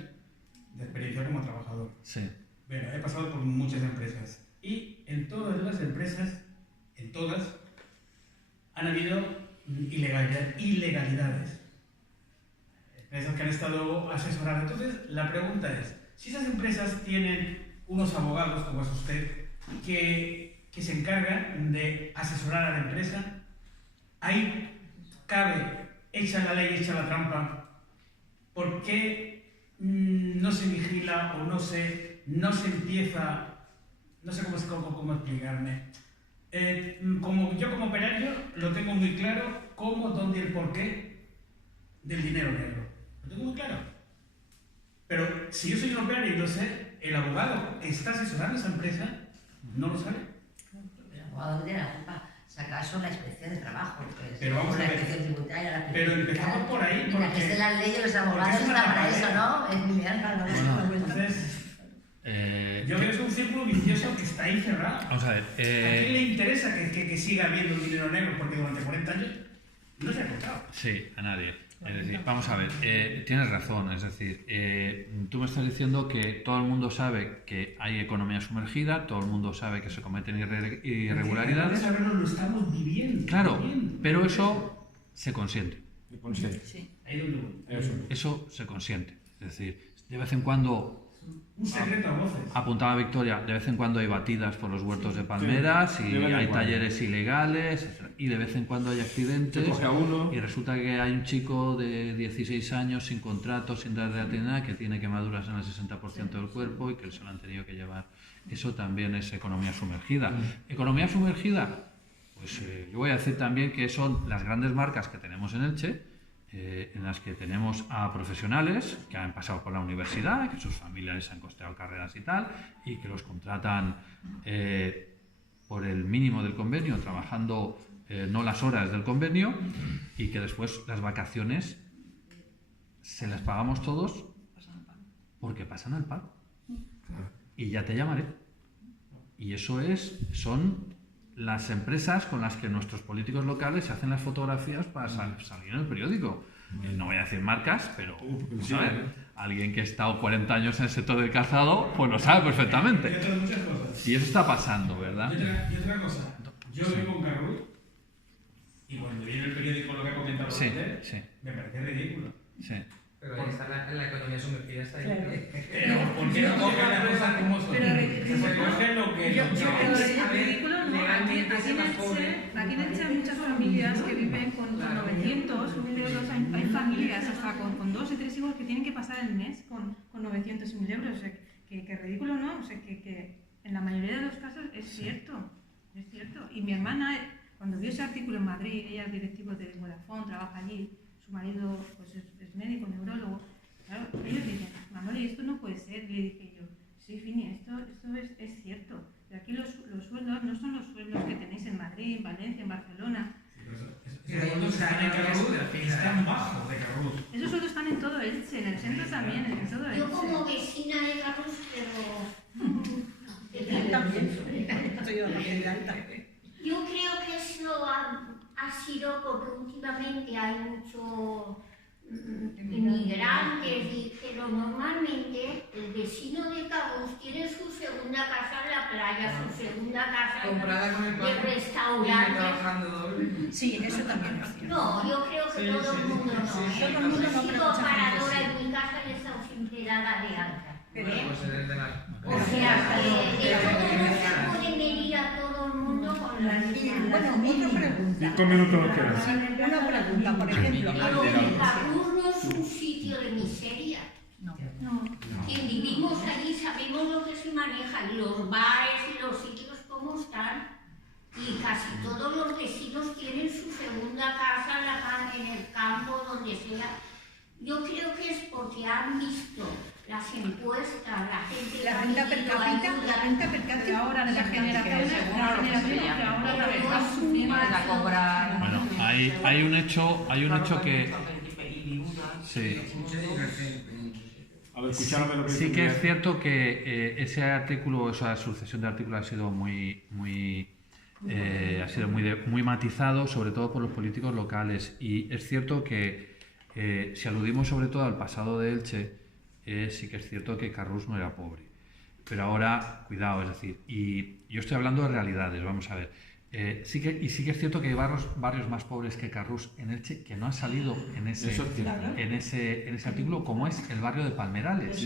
de experiencia como trabajador. Sí. Bueno, he pasado por muchas empresas y en todas las empresas, en todas, han habido ilegalidades. Empresas que han estado asesorando. Entonces, la pregunta es, si esas empresas tienen unos abogados, como es usted, que se encargan de asesorar a la empresa, ahí cabe, echa la ley, echa la trampa. ¿Por qué no se vigila o no se empieza, no sé cómo explicarme? Yo como operario lo tengo muy claro, cómo, dónde y el porqué del dinero negro. Lo tengo muy claro. Pero si yo soy un operario y lo sé, el abogado que está asesorando a esa empresa no lo sabe. El abogado no tiene la culpa. Si acaso la inspección de trabajo, pues, pero vamos la a ver, inspección tributaria, la pero empezamos por ahí, porque que estén las leyes, los abogados están para eso, ¿no? Es muy bien. Entonces, yo creo que es un círculo vicioso que está ahí cerrado. Vamos a ver. ¿A quién le interesa que siga habiendo dinero negro? Porque durante 40 años no se ha cortado. Sí, a nadie. Es decir, vamos a ver, tienes razón, es decir, tú me estás diciendo que todo el mundo sabe que hay economía sumergida, todo el mundo sabe que se cometen irregularidades. Lo estamos viviendo. Claro, pero eso se consiente. Sí. Eso se consiente. Es decir, de vez en cuando... Un secreto a voces. Apuntaba Victoria, de vez en cuando hay batidas por los huertos de palmeras y hay talleres ilegales y de vez en cuando hay accidentes y resulta que hay un chico de 16 años sin contrato, sin dar de atender, que tiene quemaduras en el 60% del cuerpo y que se lo han tenido que llevar. Eso también es economía sumergida. Economía sumergida, pues yo voy a decir también que son las grandes marcas que tenemos en Elche, en las que tenemos a profesionales que han pasado por la universidad, que sus familiares han costeado carreras y tal, y que los contratan por el mínimo del convenio, trabajando no las horas del convenio, y que después las vacaciones se las pagamos todos porque pasan al paro. Y ya te llamaré. Y eso son las empresas con las que nuestros políticos locales se hacen las fotografías para salir en el periódico. No voy a decir marcas, pero ¿sabes? Alguien que ha estado 40 años en el sector del calzado, pues lo sabe perfectamente. Y otras muchas cosas. Y eso está pasando, ¿verdad? Y otra cosa, yo vivo en Carrús y cuando viene el periódico lo que ha comentado usted, me parece ridículo. Sí. Pero ahí está la economía sumergida, está ahí. Claro. Pero ¿por qué no cogen las cosas como son? Se coge lo que... Ridículo, ¿no? Aquí en Elche hay muchas familias que viven con 900 euros, hay familias hasta con 2 y 3 hijos que tienen que pasar el mes con 900 y 1000 euros. O sea, que ridículo, ¿no? O sea, que en la mayoría de los casos es cierto. Y mi hermana, cuando vio ese artículo en Madrid, ella es directivo de Vodafone, trabaja allí, su marido pues es médico, neurólogo. Claro, ellos dicen, Manoli, esto no puede ser. Le dije yo, sí, Fini, esto es cierto. Pero aquí los sueldos no son los sueldos que tenéis en Madrid, en Valencia, en Barcelona. Están bajo de Carrús. Esos sueldos están en todo Elche, en el centro también, en todo Elche. Yo como vecina de Carrús, pero... Yo creo que eso ha sido porque últimamente hay muchos inmigrantes, pero normalmente el vecino de Carrús tiene su segunda casa en la playa, su segunda casa de restaurante. Sí, eso también es cierto. No, yo creo que todo el mundo no. Yo he sido paradora en mi casa y he estado siempre dada de alta. O sea, que no se puede medir a todo el mundo con las mismas. Bueno, otra pregunta. 5 minutos nos quedan. Una pregunta, por ejemplo. Pero el Carrús no es un sitio de miseria. No. Quien vivimos allí sabemos lo que se maneja y los bares y los sitios cómo están. Y casi todos los vecinos tienen su segunda casa en el campo, donde sea. Yo creo que es porque han visto las encuestas, la gente La renta per cápita, ahora de la generación que ahora está sufriendo para comprar. Bueno, hay un hecho que... Sí. A ver, escuchadme lo que Sí que es cierto que ese artículo, esa sucesión de artículos ha sido muy matizado, sobre todo por los políticos locales. Y es cierto que si aludimos sobre todo al pasado de Elche, sí que es cierto que Carrús no era pobre. Pero ahora, cuidado, es decir, y yo estoy hablando de realidades, vamos a ver. Sí que es cierto que hay barrios más pobres que Carrús en Elche que no han salido en ese artículo, como es el barrio de Palmerales,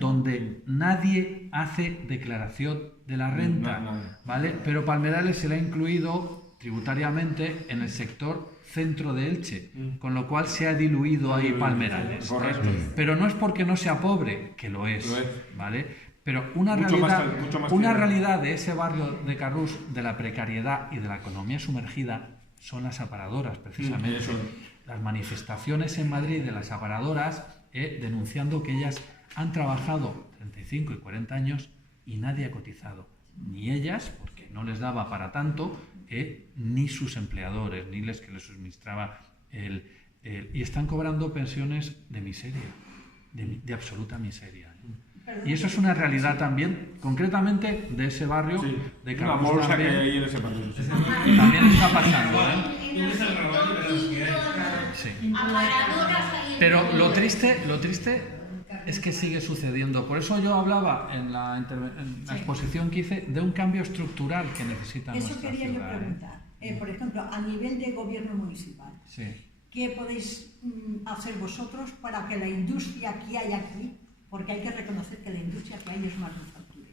donde nadie hace declaración de la renta, ¿vale? Pero Palmerales se le ha incluido tributariamente en el sector centro de Elche, con lo cual se ha diluido ahí Palmerales. Correcto. Pero no es porque no sea pobre, que lo es, ¿vale? Pero una realidad de ese barrio de Carrús, de la precariedad y de la economía sumergida, son las aparadoras, precisamente. Las manifestaciones en Madrid de las aparadoras denunciando que ellas han trabajado 35 y 40 años y nadie ha cotizado. Ni ellas, porque no les daba para tanto, ni sus empleadores, ni les que les suministraba y están cobrando pensiones de miseria, de absoluta miseria. Y eso es una realidad también, concretamente de ese barrio de Carrús. Una bolsa que hay ahí en ese barrio. También está pasando, Sí. Pero lo triste es que sigue sucediendo. Por eso yo hablaba en la exposición que hice de un cambio estructural que necesita nuestra ciudad. Eso quería yo preguntar. Por ejemplo, a nivel de gobierno municipal, ¿qué podéis hacer vosotros para que la industria que hay aquí, porque hay que reconocer que la industria que hay es manufacturera,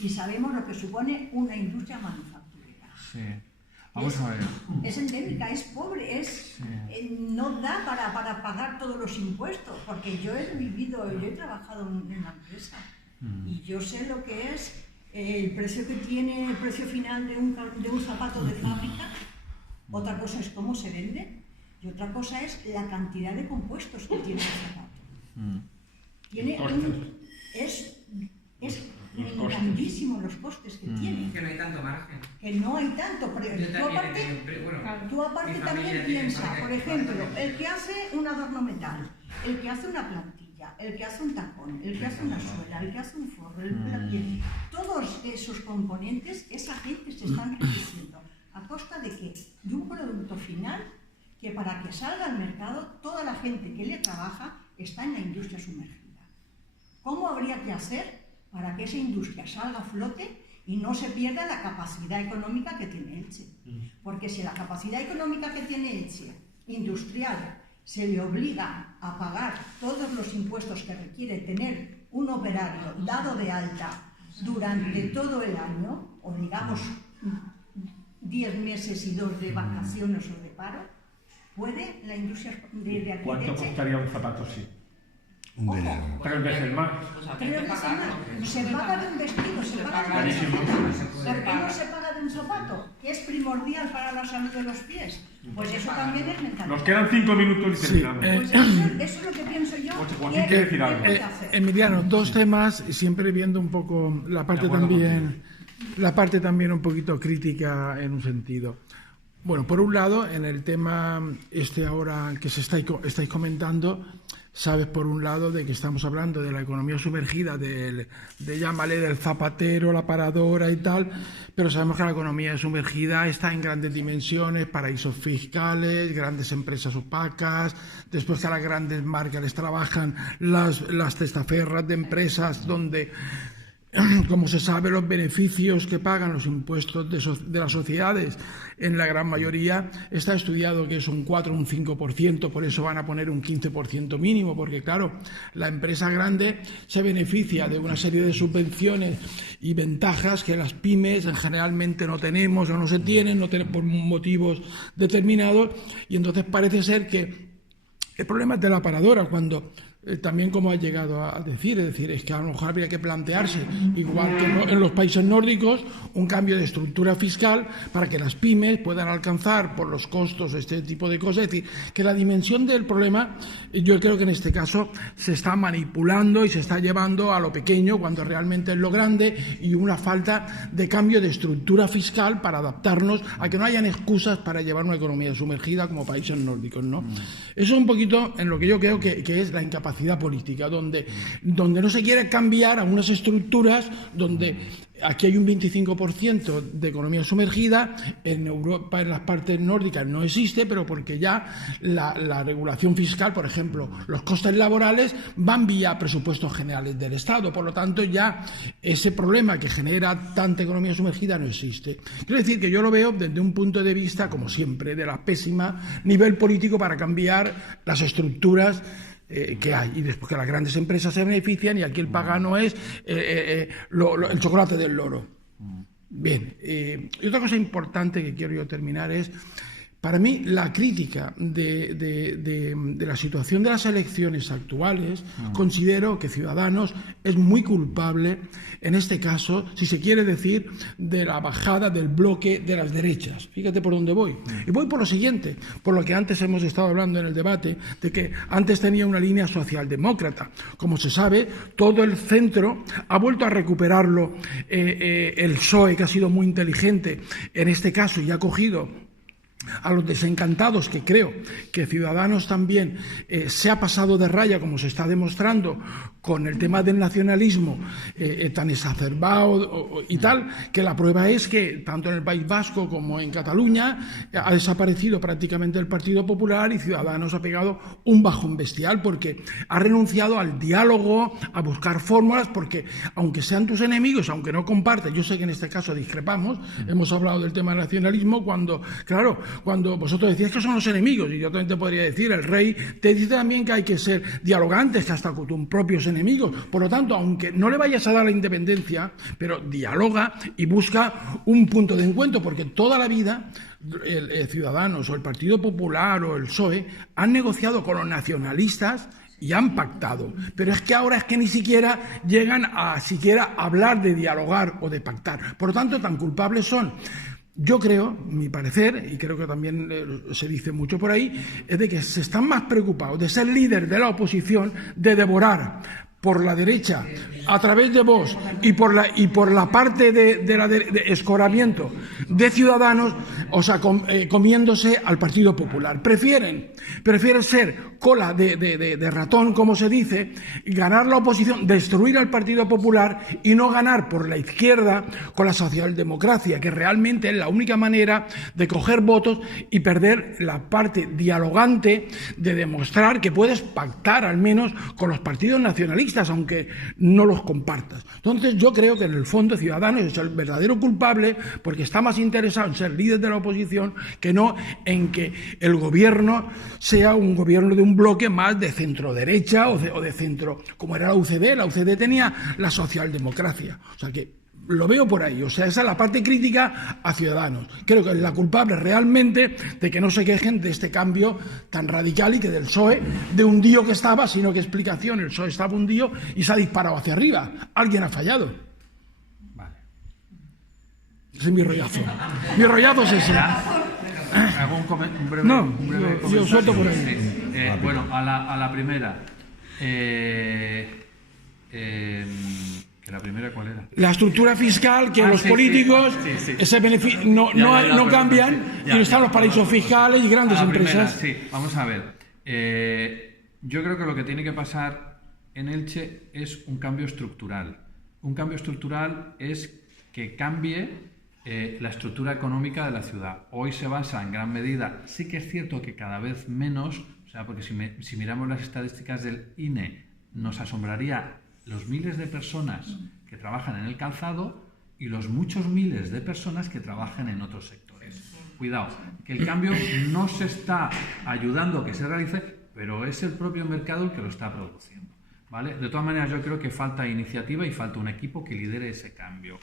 y sabemos lo que supone una industria manufacturera? Vamos a ver. Es endémica, es pobre, no da para pagar todos los impuestos, porque yo he trabajado en la empresa y yo sé lo que es el precio que tiene, el precio final de un zapato de fábrica. Otra cosa es cómo se vende y otra cosa es la cantidad de compuestos que tiene el zapato. Es grandísimo los costes que tiene. Que no hay tanto margen. Que no hay tanto. Tú aparte también piensas, por ejemplo, el que hace un adorno metal, el que hace una plantilla, el que hace un tacón, el que hace una suela, el que hace un forro, todos esos componentes, esa gente se están reduciendo a costa de un producto final que para que salga al mercado, toda la gente que le trabaja está en la industria sumergida. ¿Cómo habría que hacer para que esa industria salga a flote y no se pierda la capacidad económica que tiene Elche? Porque si la capacidad económica que tiene Elche, industrial, se le obliga a pagar todos los impuestos que requiere tener un operario dado de alta durante todo el año, o digamos 10 meses y 2 de vacaciones o de paro, ¿puede la industria de aquí de Elche? ¿Cuánto costaría un zapato así? Un verano. 3 veces más. Se paga de un vestido, se paga de un zapato. ¿Por qué no se paga de un zapato? Que es primordial para la salud de los pies. Pues eso también es mental. Nos quedan 5 minutos y terminamos. Pues eso es lo que pienso yo. Joaquín quiere decir algo. Emiliano, dos temas, siempre viendo un poco la parte también un poquito crítica en un sentido. Bueno, por un lado, en el tema ahora que estáis comentando, sabes por un lado de que estamos hablando de la economía sumergida, llámale del zapatero, la paradora y tal, pero sabemos que la economía sumergida está en grandes dimensiones, paraísos fiscales, grandes empresas opacas, después que a las grandes marcas les trabajan las testaferras de empresas donde, como se sabe, los beneficios que pagan los impuestos de las sociedades, en la gran mayoría está estudiado que es un 4 o un 5%, por eso van a poner un 15% mínimo, porque claro, la empresa grande se beneficia de una serie de subvenciones y ventajas que las pymes generalmente no tenemos o no se tienen, por motivos determinados, y entonces parece ser que el problema es de la paradora, cuando también, como ha llegado a decir, es que a lo mejor habría que plantearse, igual que en los países nórdicos, un cambio de estructura fiscal para que las pymes puedan alcanzar por los costos este tipo de cosas. Es decir, que la dimensión del problema, yo creo que en este caso se está manipulando y se está llevando a lo pequeño cuando realmente es lo grande, y una falta de cambio de estructura fiscal para adaptarnos a que no hayan excusas para llevar una economía sumergida como países nórdicos, ¿no? Eso es un poquito en lo que yo creo que es la incapacidad capacidad política, donde no se quiere cambiar a unas estructuras donde aquí hay un 25% de economía sumergida, en Europa, en las partes nórdicas no existe, pero porque ya la regulación fiscal, por ejemplo, los costes laborales van vía presupuestos generales del Estado, por lo tanto ya ese problema que genera tanta economía sumergida no existe. Quiero decir que yo lo veo desde un punto de vista, como siempre, de la pésima nivel político para cambiar las estructuras que hay, y después que las grandes empresas se benefician y aquí el pagano es el chocolate del loro. Bien, y otra cosa importante que quiero yo terminar es, para mí, la crítica de la situación de las elecciones actuales. Considero que Ciudadanos es muy culpable, en este caso, si se quiere decir, de la bajada del bloque de las derechas. Fíjate por dónde voy. Y voy por lo siguiente, por lo que antes hemos estado hablando en el debate, de que antes tenía una línea socialdemócrata. Como se sabe, todo el centro ha vuelto a recuperarlo el PSOE, que ha sido muy inteligente en este caso y ha cogido a los desencantados, que creo que Ciudadanos también se ha pasado de raya, como se está demostrando con el tema del nacionalismo tan exacerbado y tal, que la prueba es que tanto en el País Vasco como en Cataluña ha desaparecido prácticamente el Partido Popular y Ciudadanos ha pegado un bajón bestial porque ha renunciado al diálogo, a buscar fórmulas, porque aunque sean tus enemigos, aunque no compartes, yo sé que en este caso discrepamos, hemos hablado del tema del nacionalismo, cuando vosotros decíais que son los enemigos, y yo también te podría decir, el rey te dice también que hay que ser dialogantes hasta con tus propios enemigos. Por lo tanto, aunque no le vayas a dar la independencia, pero dialoga y busca un punto de encuentro, porque toda la vida el Ciudadanos o el Partido Popular o el PSOE han negociado con los nacionalistas y han pactado, pero es que ahora es que ni siquiera llegan a hablar de dialogar o de pactar. Por lo tanto, tan culpables son. Yo creo, mi parecer, y creo que también se dice mucho por ahí, es de que se están más preocupados de ser líder de la oposición, de devorar por la derecha, a través de Vox y por la parte de escoramiento de Ciudadanos, o sea, comiéndose al Partido Popular. Prefieren ser cola de ratón, como se dice, y ganar la oposición, destruir al Partido Popular y no ganar por la izquierda con la socialdemocracia, que realmente es la única manera de coger votos y perder la parte dialogante de demostrar que puedes pactar al menos con los partidos nacionalistas, aunque no los compartas. Entonces yo creo que en el fondo Ciudadanos es el verdadero culpable, porque está más interesado en ser líder de la oposición que no en que el gobierno sea un gobierno de un bloque más de centro derecha o de centro, como era la UCD. La UCD tenía la socialdemocracia. O sea que lo veo por ahí, o sea, esa es la parte crítica a Ciudadanos. Creo que es la culpable realmente de que no se quejen de este cambio tan radical y que del PSOE, de hundido que estaba, sino que explicación, el PSOE estaba hundido y se ha disparado hacia arriba. Alguien ha fallado. Vale. Ese es mi rollazo. Mi rollazo es ese. ¿Hago un breve comentario? Yo suelto por ahí. Sí. Bueno, a la primera. ¿La primera cuál era? La estructura fiscal, que los políticos no cambian, y están los paraísos fiscales y grandes empresas. Sí, vamos a ver. Yo creo que lo que tiene que pasar en Elche es un cambio estructural. Un cambio estructural es que cambie la estructura económica de la ciudad. Hoy se basa en gran medida, sí que es cierto que cada vez menos, o sea, porque si miramos las estadísticas del INE, nos asombraría los miles de personas que trabajan en el calzado y los muchos miles de personas que trabajan en otros sectores. Cuidado, que el cambio no se está ayudando a que se realice, pero es el propio mercado el que lo está produciendo, ¿vale? De todas maneras, yo creo que falta iniciativa y falta un equipo que lidere ese cambio.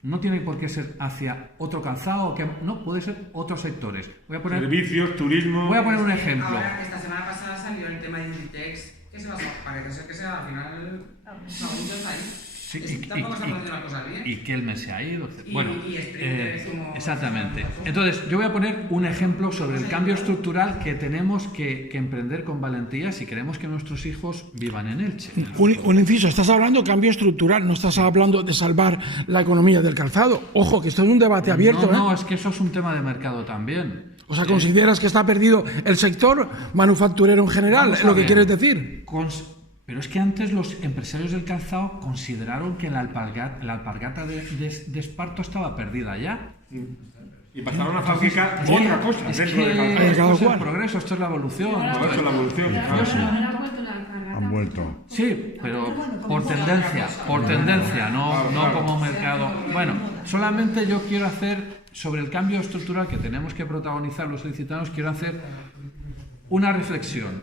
No tiene por qué ser hacia otro calzado, no, puede ser otros sectores. Servicios, turismo. Voy a poner un ejemplo. Ahora, esta semana pasada salió el tema de Inditex. ¿Qué se va a hacer? Parece ser que sea al final segundos ahí. Sí, tampoco está haciendo las cosas bien. Y que él me se ha ido. Bueno, exactamente. Entonces, yo voy a poner un ejemplo sobre el cambio estructural que tenemos que emprender con valentía si queremos que nuestros hijos vivan en Elche. Un inciso, estás hablando de cambio estructural, no estás hablando de salvar la economía del calzado. Ojo, que esto es un debate abierto. No, es que eso es un tema de mercado también. O sea, ¿consideras que está perdido el sector manufacturero en general? ¿Es lo que quieres decir? Pero es que antes los empresarios del calzado consideraron que la alpargata de Esparto estaba perdida ya. Y pasaron a fabricar otra cosa es dentro que de esto es el progreso, esto es la evolución. Esto es la evolución. Han vuelto. Sí, pero por tendencia, no como mercado. Bueno, solamente yo quiero hacer, sobre el cambio estructural que tenemos que protagonizar los ilicitanos, quiero hacer una reflexión.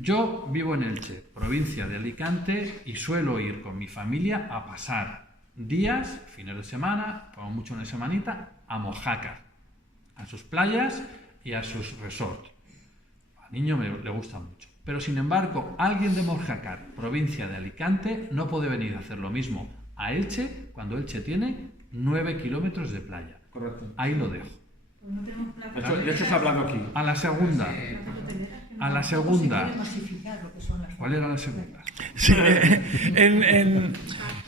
Yo vivo en Elche, provincia de Alicante, y suelo ir con mi familia a pasar días, fines de semana, como mucho una semanita, a Mojácar, a sus playas y a sus resorts. Al niño le gusta mucho. Pero sin embargo, alguien de Mojácar, provincia de Alicante, no puede venir a hacer lo mismo a Elche cuando Elche tiene 9 kilómetros de playa. Correcto. Ahí lo dejo. De hecho se ha hablado aquí. A la segunda. ¿Cuál era la segunda? Sí, en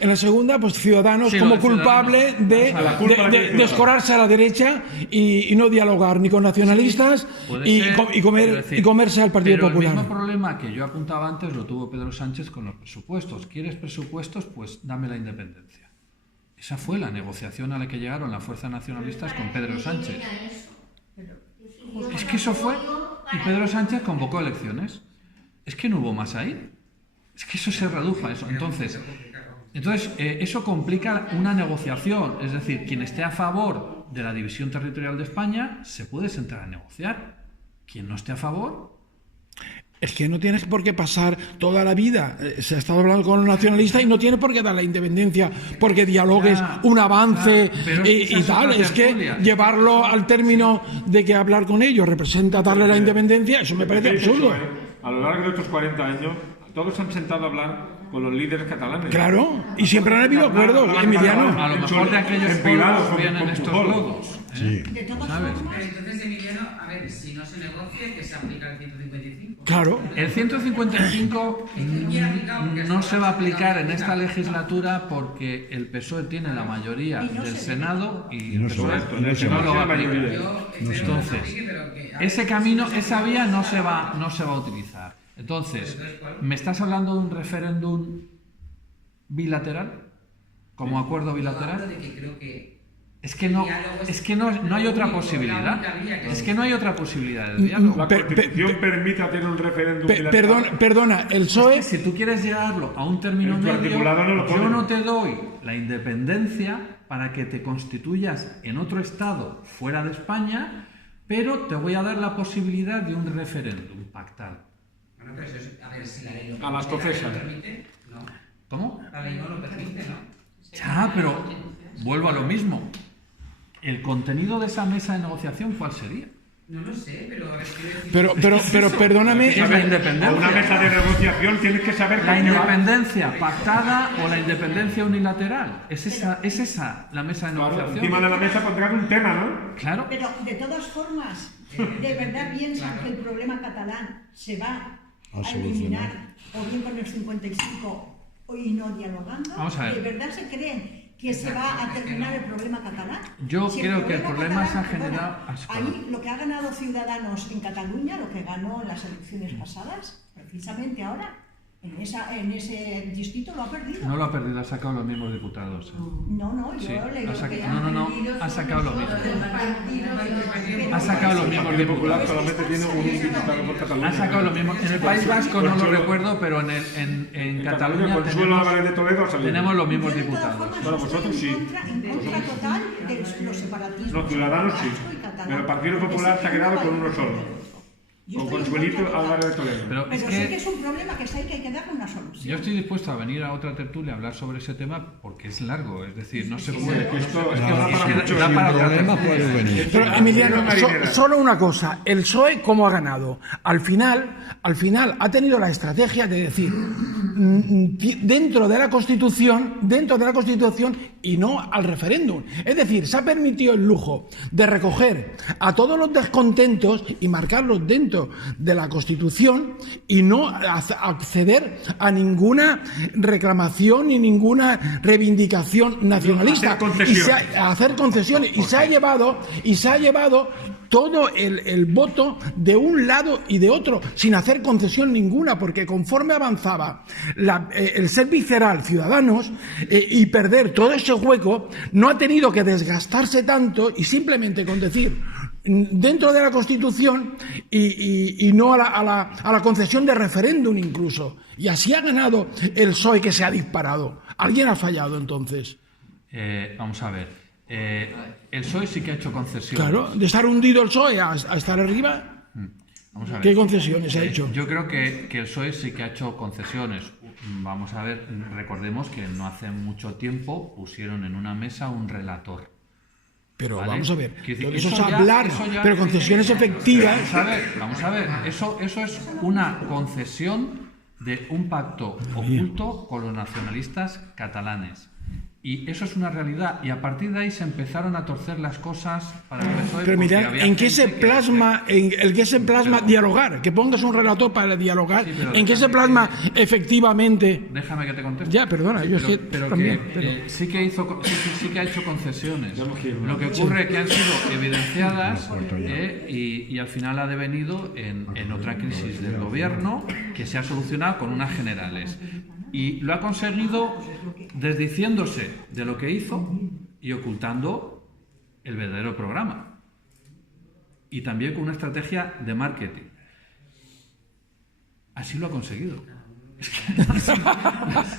la segunda, pues Ciudadanos Sí, como los culpable ciudadanos. de escorarse a la derecha y no dialogar ni con nacionalistas y comerse al Partido Popular. El mismo problema que yo apuntaba antes lo tuvo Pedro Sánchez con los presupuestos. ¿Quieres presupuestos? Pues dame la independencia. Esa fue la negociación a la que llegaron las fuerzas nacionalistas con Pedro Sánchez. Es que eso fue, y Pedro Sánchez convocó elecciones. Es que no hubo más ahí. Es que eso se redujo a eso. Entonces eso complica una negociación. Es decir, quien esté a favor de la división territorial de España se puede sentar a negociar. Quien no esté a favor... Es que no tienes por qué pasar toda la vida. Se ha estado hablando con los nacionalistas y no tiene por qué dar la independencia porque dialogues un avance y tal. Es que llevarlo al término de que hablar con ellos representa darle la independencia, eso me parece absurdo. A lo largo de estos 40 años, todos se han sentado a hablar con los líderes catalanes. Claro, y siempre han habido acuerdos, Emiliano. A lo mejor de aquellos pueblos vienen estos lodos. Sí. De todas ¿Sabes? formas, Pero entonces, Emiliano, a ver, si no se negocia, que se aplica el 155. Claro. El 155 no se va a aplicar en esta legislatura porque el PSOE tiene la mayoría del Senado y el PSOE no lo va a aplicar. Entonces, ese camino, esa vía no se va a utilizar. Entonces, ¿me estás hablando de un referéndum bilateral? ¿Como acuerdo bilateral? Es que no hay otra posibilidad. Es que no hay otra posibilidad de diálogo. La Constitución permite hacer un referéndum bilateral. Perdona, el PSOE... Es que si tú quieres llegarlo a un término medio, yo no te doy la independencia para que te constituyas en otro estado fuera de España, pero te voy a dar la posibilidad de un referéndum pactado. Bueno, pero eso es, a ver, si la ley A las cofesas. no. ¿Cómo? La ley no lo permite, ¿no? Ya, pero vuelvo a lo mismo. ¿El contenido de esa mesa de negociación cuál sería? No lo sé, pero a ver, quiero decir... Pero perdóname... Es la independencia. A una mesa de negociación tienes que saber... ¿La independencia pactada o la independencia unilateral? ¿Es esa la mesa de negociación? Encima de la mesa pondrán un tema, ¿no? Claro. pero de todas formas, ¿de verdad piensan que el problema catalán se va a eliminar o bien con el 55 y no dialogando? Vamos a ver. ¿De verdad se creen que se va a terminar el problema catalán? Yo Si creo que el problema se ha catalán, generado... ahí lo que ha ganado Ciudadanos en Cataluña, lo que ganó en las elecciones pasadas, precisamente ahora, en ese distrito lo ha perdido. No lo ha perdido, ha sacado los mismos diputados. No, yo Sí, le digo que ha sacado lo mismo. Pero Ha sacado lo mismo. El Partido Popular solamente tiene un diputado por Cataluña. Ha sacado lo mismo. En el País Vasco no lo recuerdo, pero en Cataluña Consuelo Álvarez de Toledo ha salido. tenemos los mismos yo de todas diputados. formas Bueno, vosotros sí. en contra total de los separatismos. Los ciudadanos sí. vasco y catalán. Pero el Partido Popular se ha quedado con uno solo. Yo Con estoy en Consuelito contra total. Álvarez de Toledo. Pero Pero es sí que que es un problema que hay que darle una solución. yo estoy dispuesto a venir a otra tertulia a hablar sobre ese tema porque es largo, es decir, no se puede. Esto es que Claro, da para sin mucho. problema puedes venir. Pero Emiliano, solo una cosa, el PSOE cómo ha ganado. Al final ha tenido la estrategia de decir, dentro de la Constitución y no al referéndum. Es decir, se ha permitido el lujo de recoger a todos los descontentos y marcarlos dentro de la Constitución y no acceder a ninguna reclamación ni ninguna reivindicación nacionalista. Hacer concesiones. Y se ha llevado todo el voto de un lado y de otro, sin hacer concesión ninguna, porque conforme avanzaba el ser visceral Ciudadanos y perder todo ese hueco, no ha tenido que desgastarse tanto y simplemente con decir dentro de la Constitución y no a la concesión de referéndum incluso. Y así ha ganado el PSOE, que se ha disparado. ¿Alguien ha fallado entonces? Vamos a ver. El PSOE sí que ha hecho concesiones. Claro, de estar hundido el PSOE a estar arriba. Vamos a ver. ¿Qué concesiones ha hecho? Yo creo que el PSOE sí que ha hecho concesiones. Vamos a ver, recordemos que no hace mucho tiempo pusieron en una mesa un relator. Pero ¿vale? Vamos a ver, eso es ya, hablar, pero concesiones efectivas. Vamos a ver, eso es una concesión de un pacto oculto con los nacionalistas catalanes. Y eso es una realidad. Y a partir de ahí se empezaron a torcer las cosas para el PSOE. Pero mirad, ¿en qué se plasma dialogar? Que pongas un relator para dialogar. Sí, ¿en qué se plasma efectivamente? Déjame que te conteste. Ya, perdona, yo también. Sí que ha hecho concesiones. Lo que ocurre es que han sido evidenciadas y al final ha devenido en otra crisis del gobierno que se ha solucionado con unas generales. Y lo ha conseguido desdiciéndose de lo que hizo y ocultando el verdadero programa. Y también con una estrategia de marketing. Así lo ha conseguido.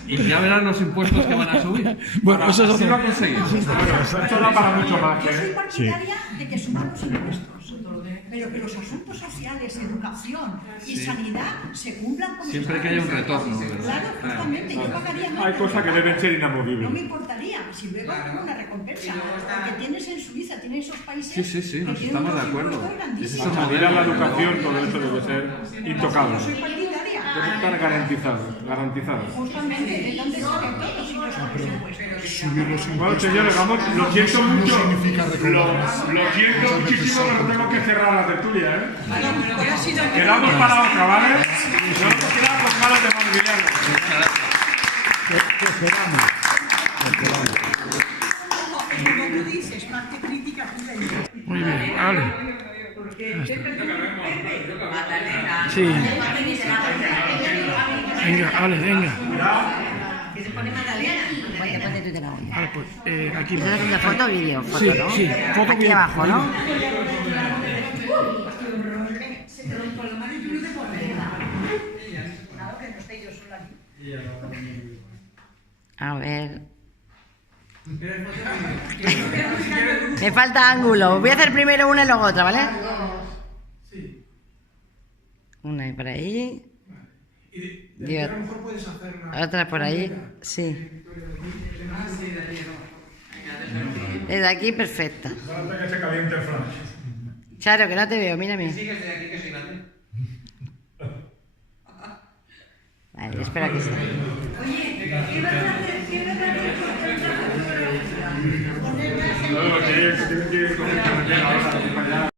Y ya verán los impuestos que van a subir. Bueno, eso así lo ha conseguido. Esto da para mucho más. Yo soy partidaria de que suban los impuestos, pero que los asuntos sociales, educación y sanidad se cumplan como siempre que haya un retorno, ¿verdad? Claro, justamente, yo pagaría más. Hay cosas que deben ser inamovibles. No me importaría, si luego tengo una recompensa, porque tienes en Suiza, tienes esos países. Sí, nos estamos de acuerdo. La sanidad, la educación, todo eso debe ser intocable. Yo soy partidaria. Debe estar garantizado. Justamente, ¿de dónde salen todos si no son los impuestos? Bueno, señores, vamos, lo siento mucho. Lo siento muchísimo, pero tengo que cerrar la tertulia, ¿eh? Quedamos para otra, ¿vale? No nos quedamos con ganas de Montbiliano. Como tú dices, parte crítica pura y dura. Muy bien, vale. Sí. Venga, Ale, venga. ¿Que se pone Magdalena? Ponte tú de la olla. Vale, pues aquí. ¿Estás haciendo foto o vídeo? Sí, ¿no? sí, foto aquí vídeo. abajo, ¿no? A ver. Me falta ángulo. Voy a hacer primero una y luego otra, ¿vale? Una y por ahí. Y otra por ahí. Sí. Desde aquí, perfecta. Que se caliente el flash. Charo, que no te veo, mírame. Vale, espera que sea. Oye, ¿qué vas a hacer? ¿Qué vas a hacer? No, que tienen que ir con el carretera ahora.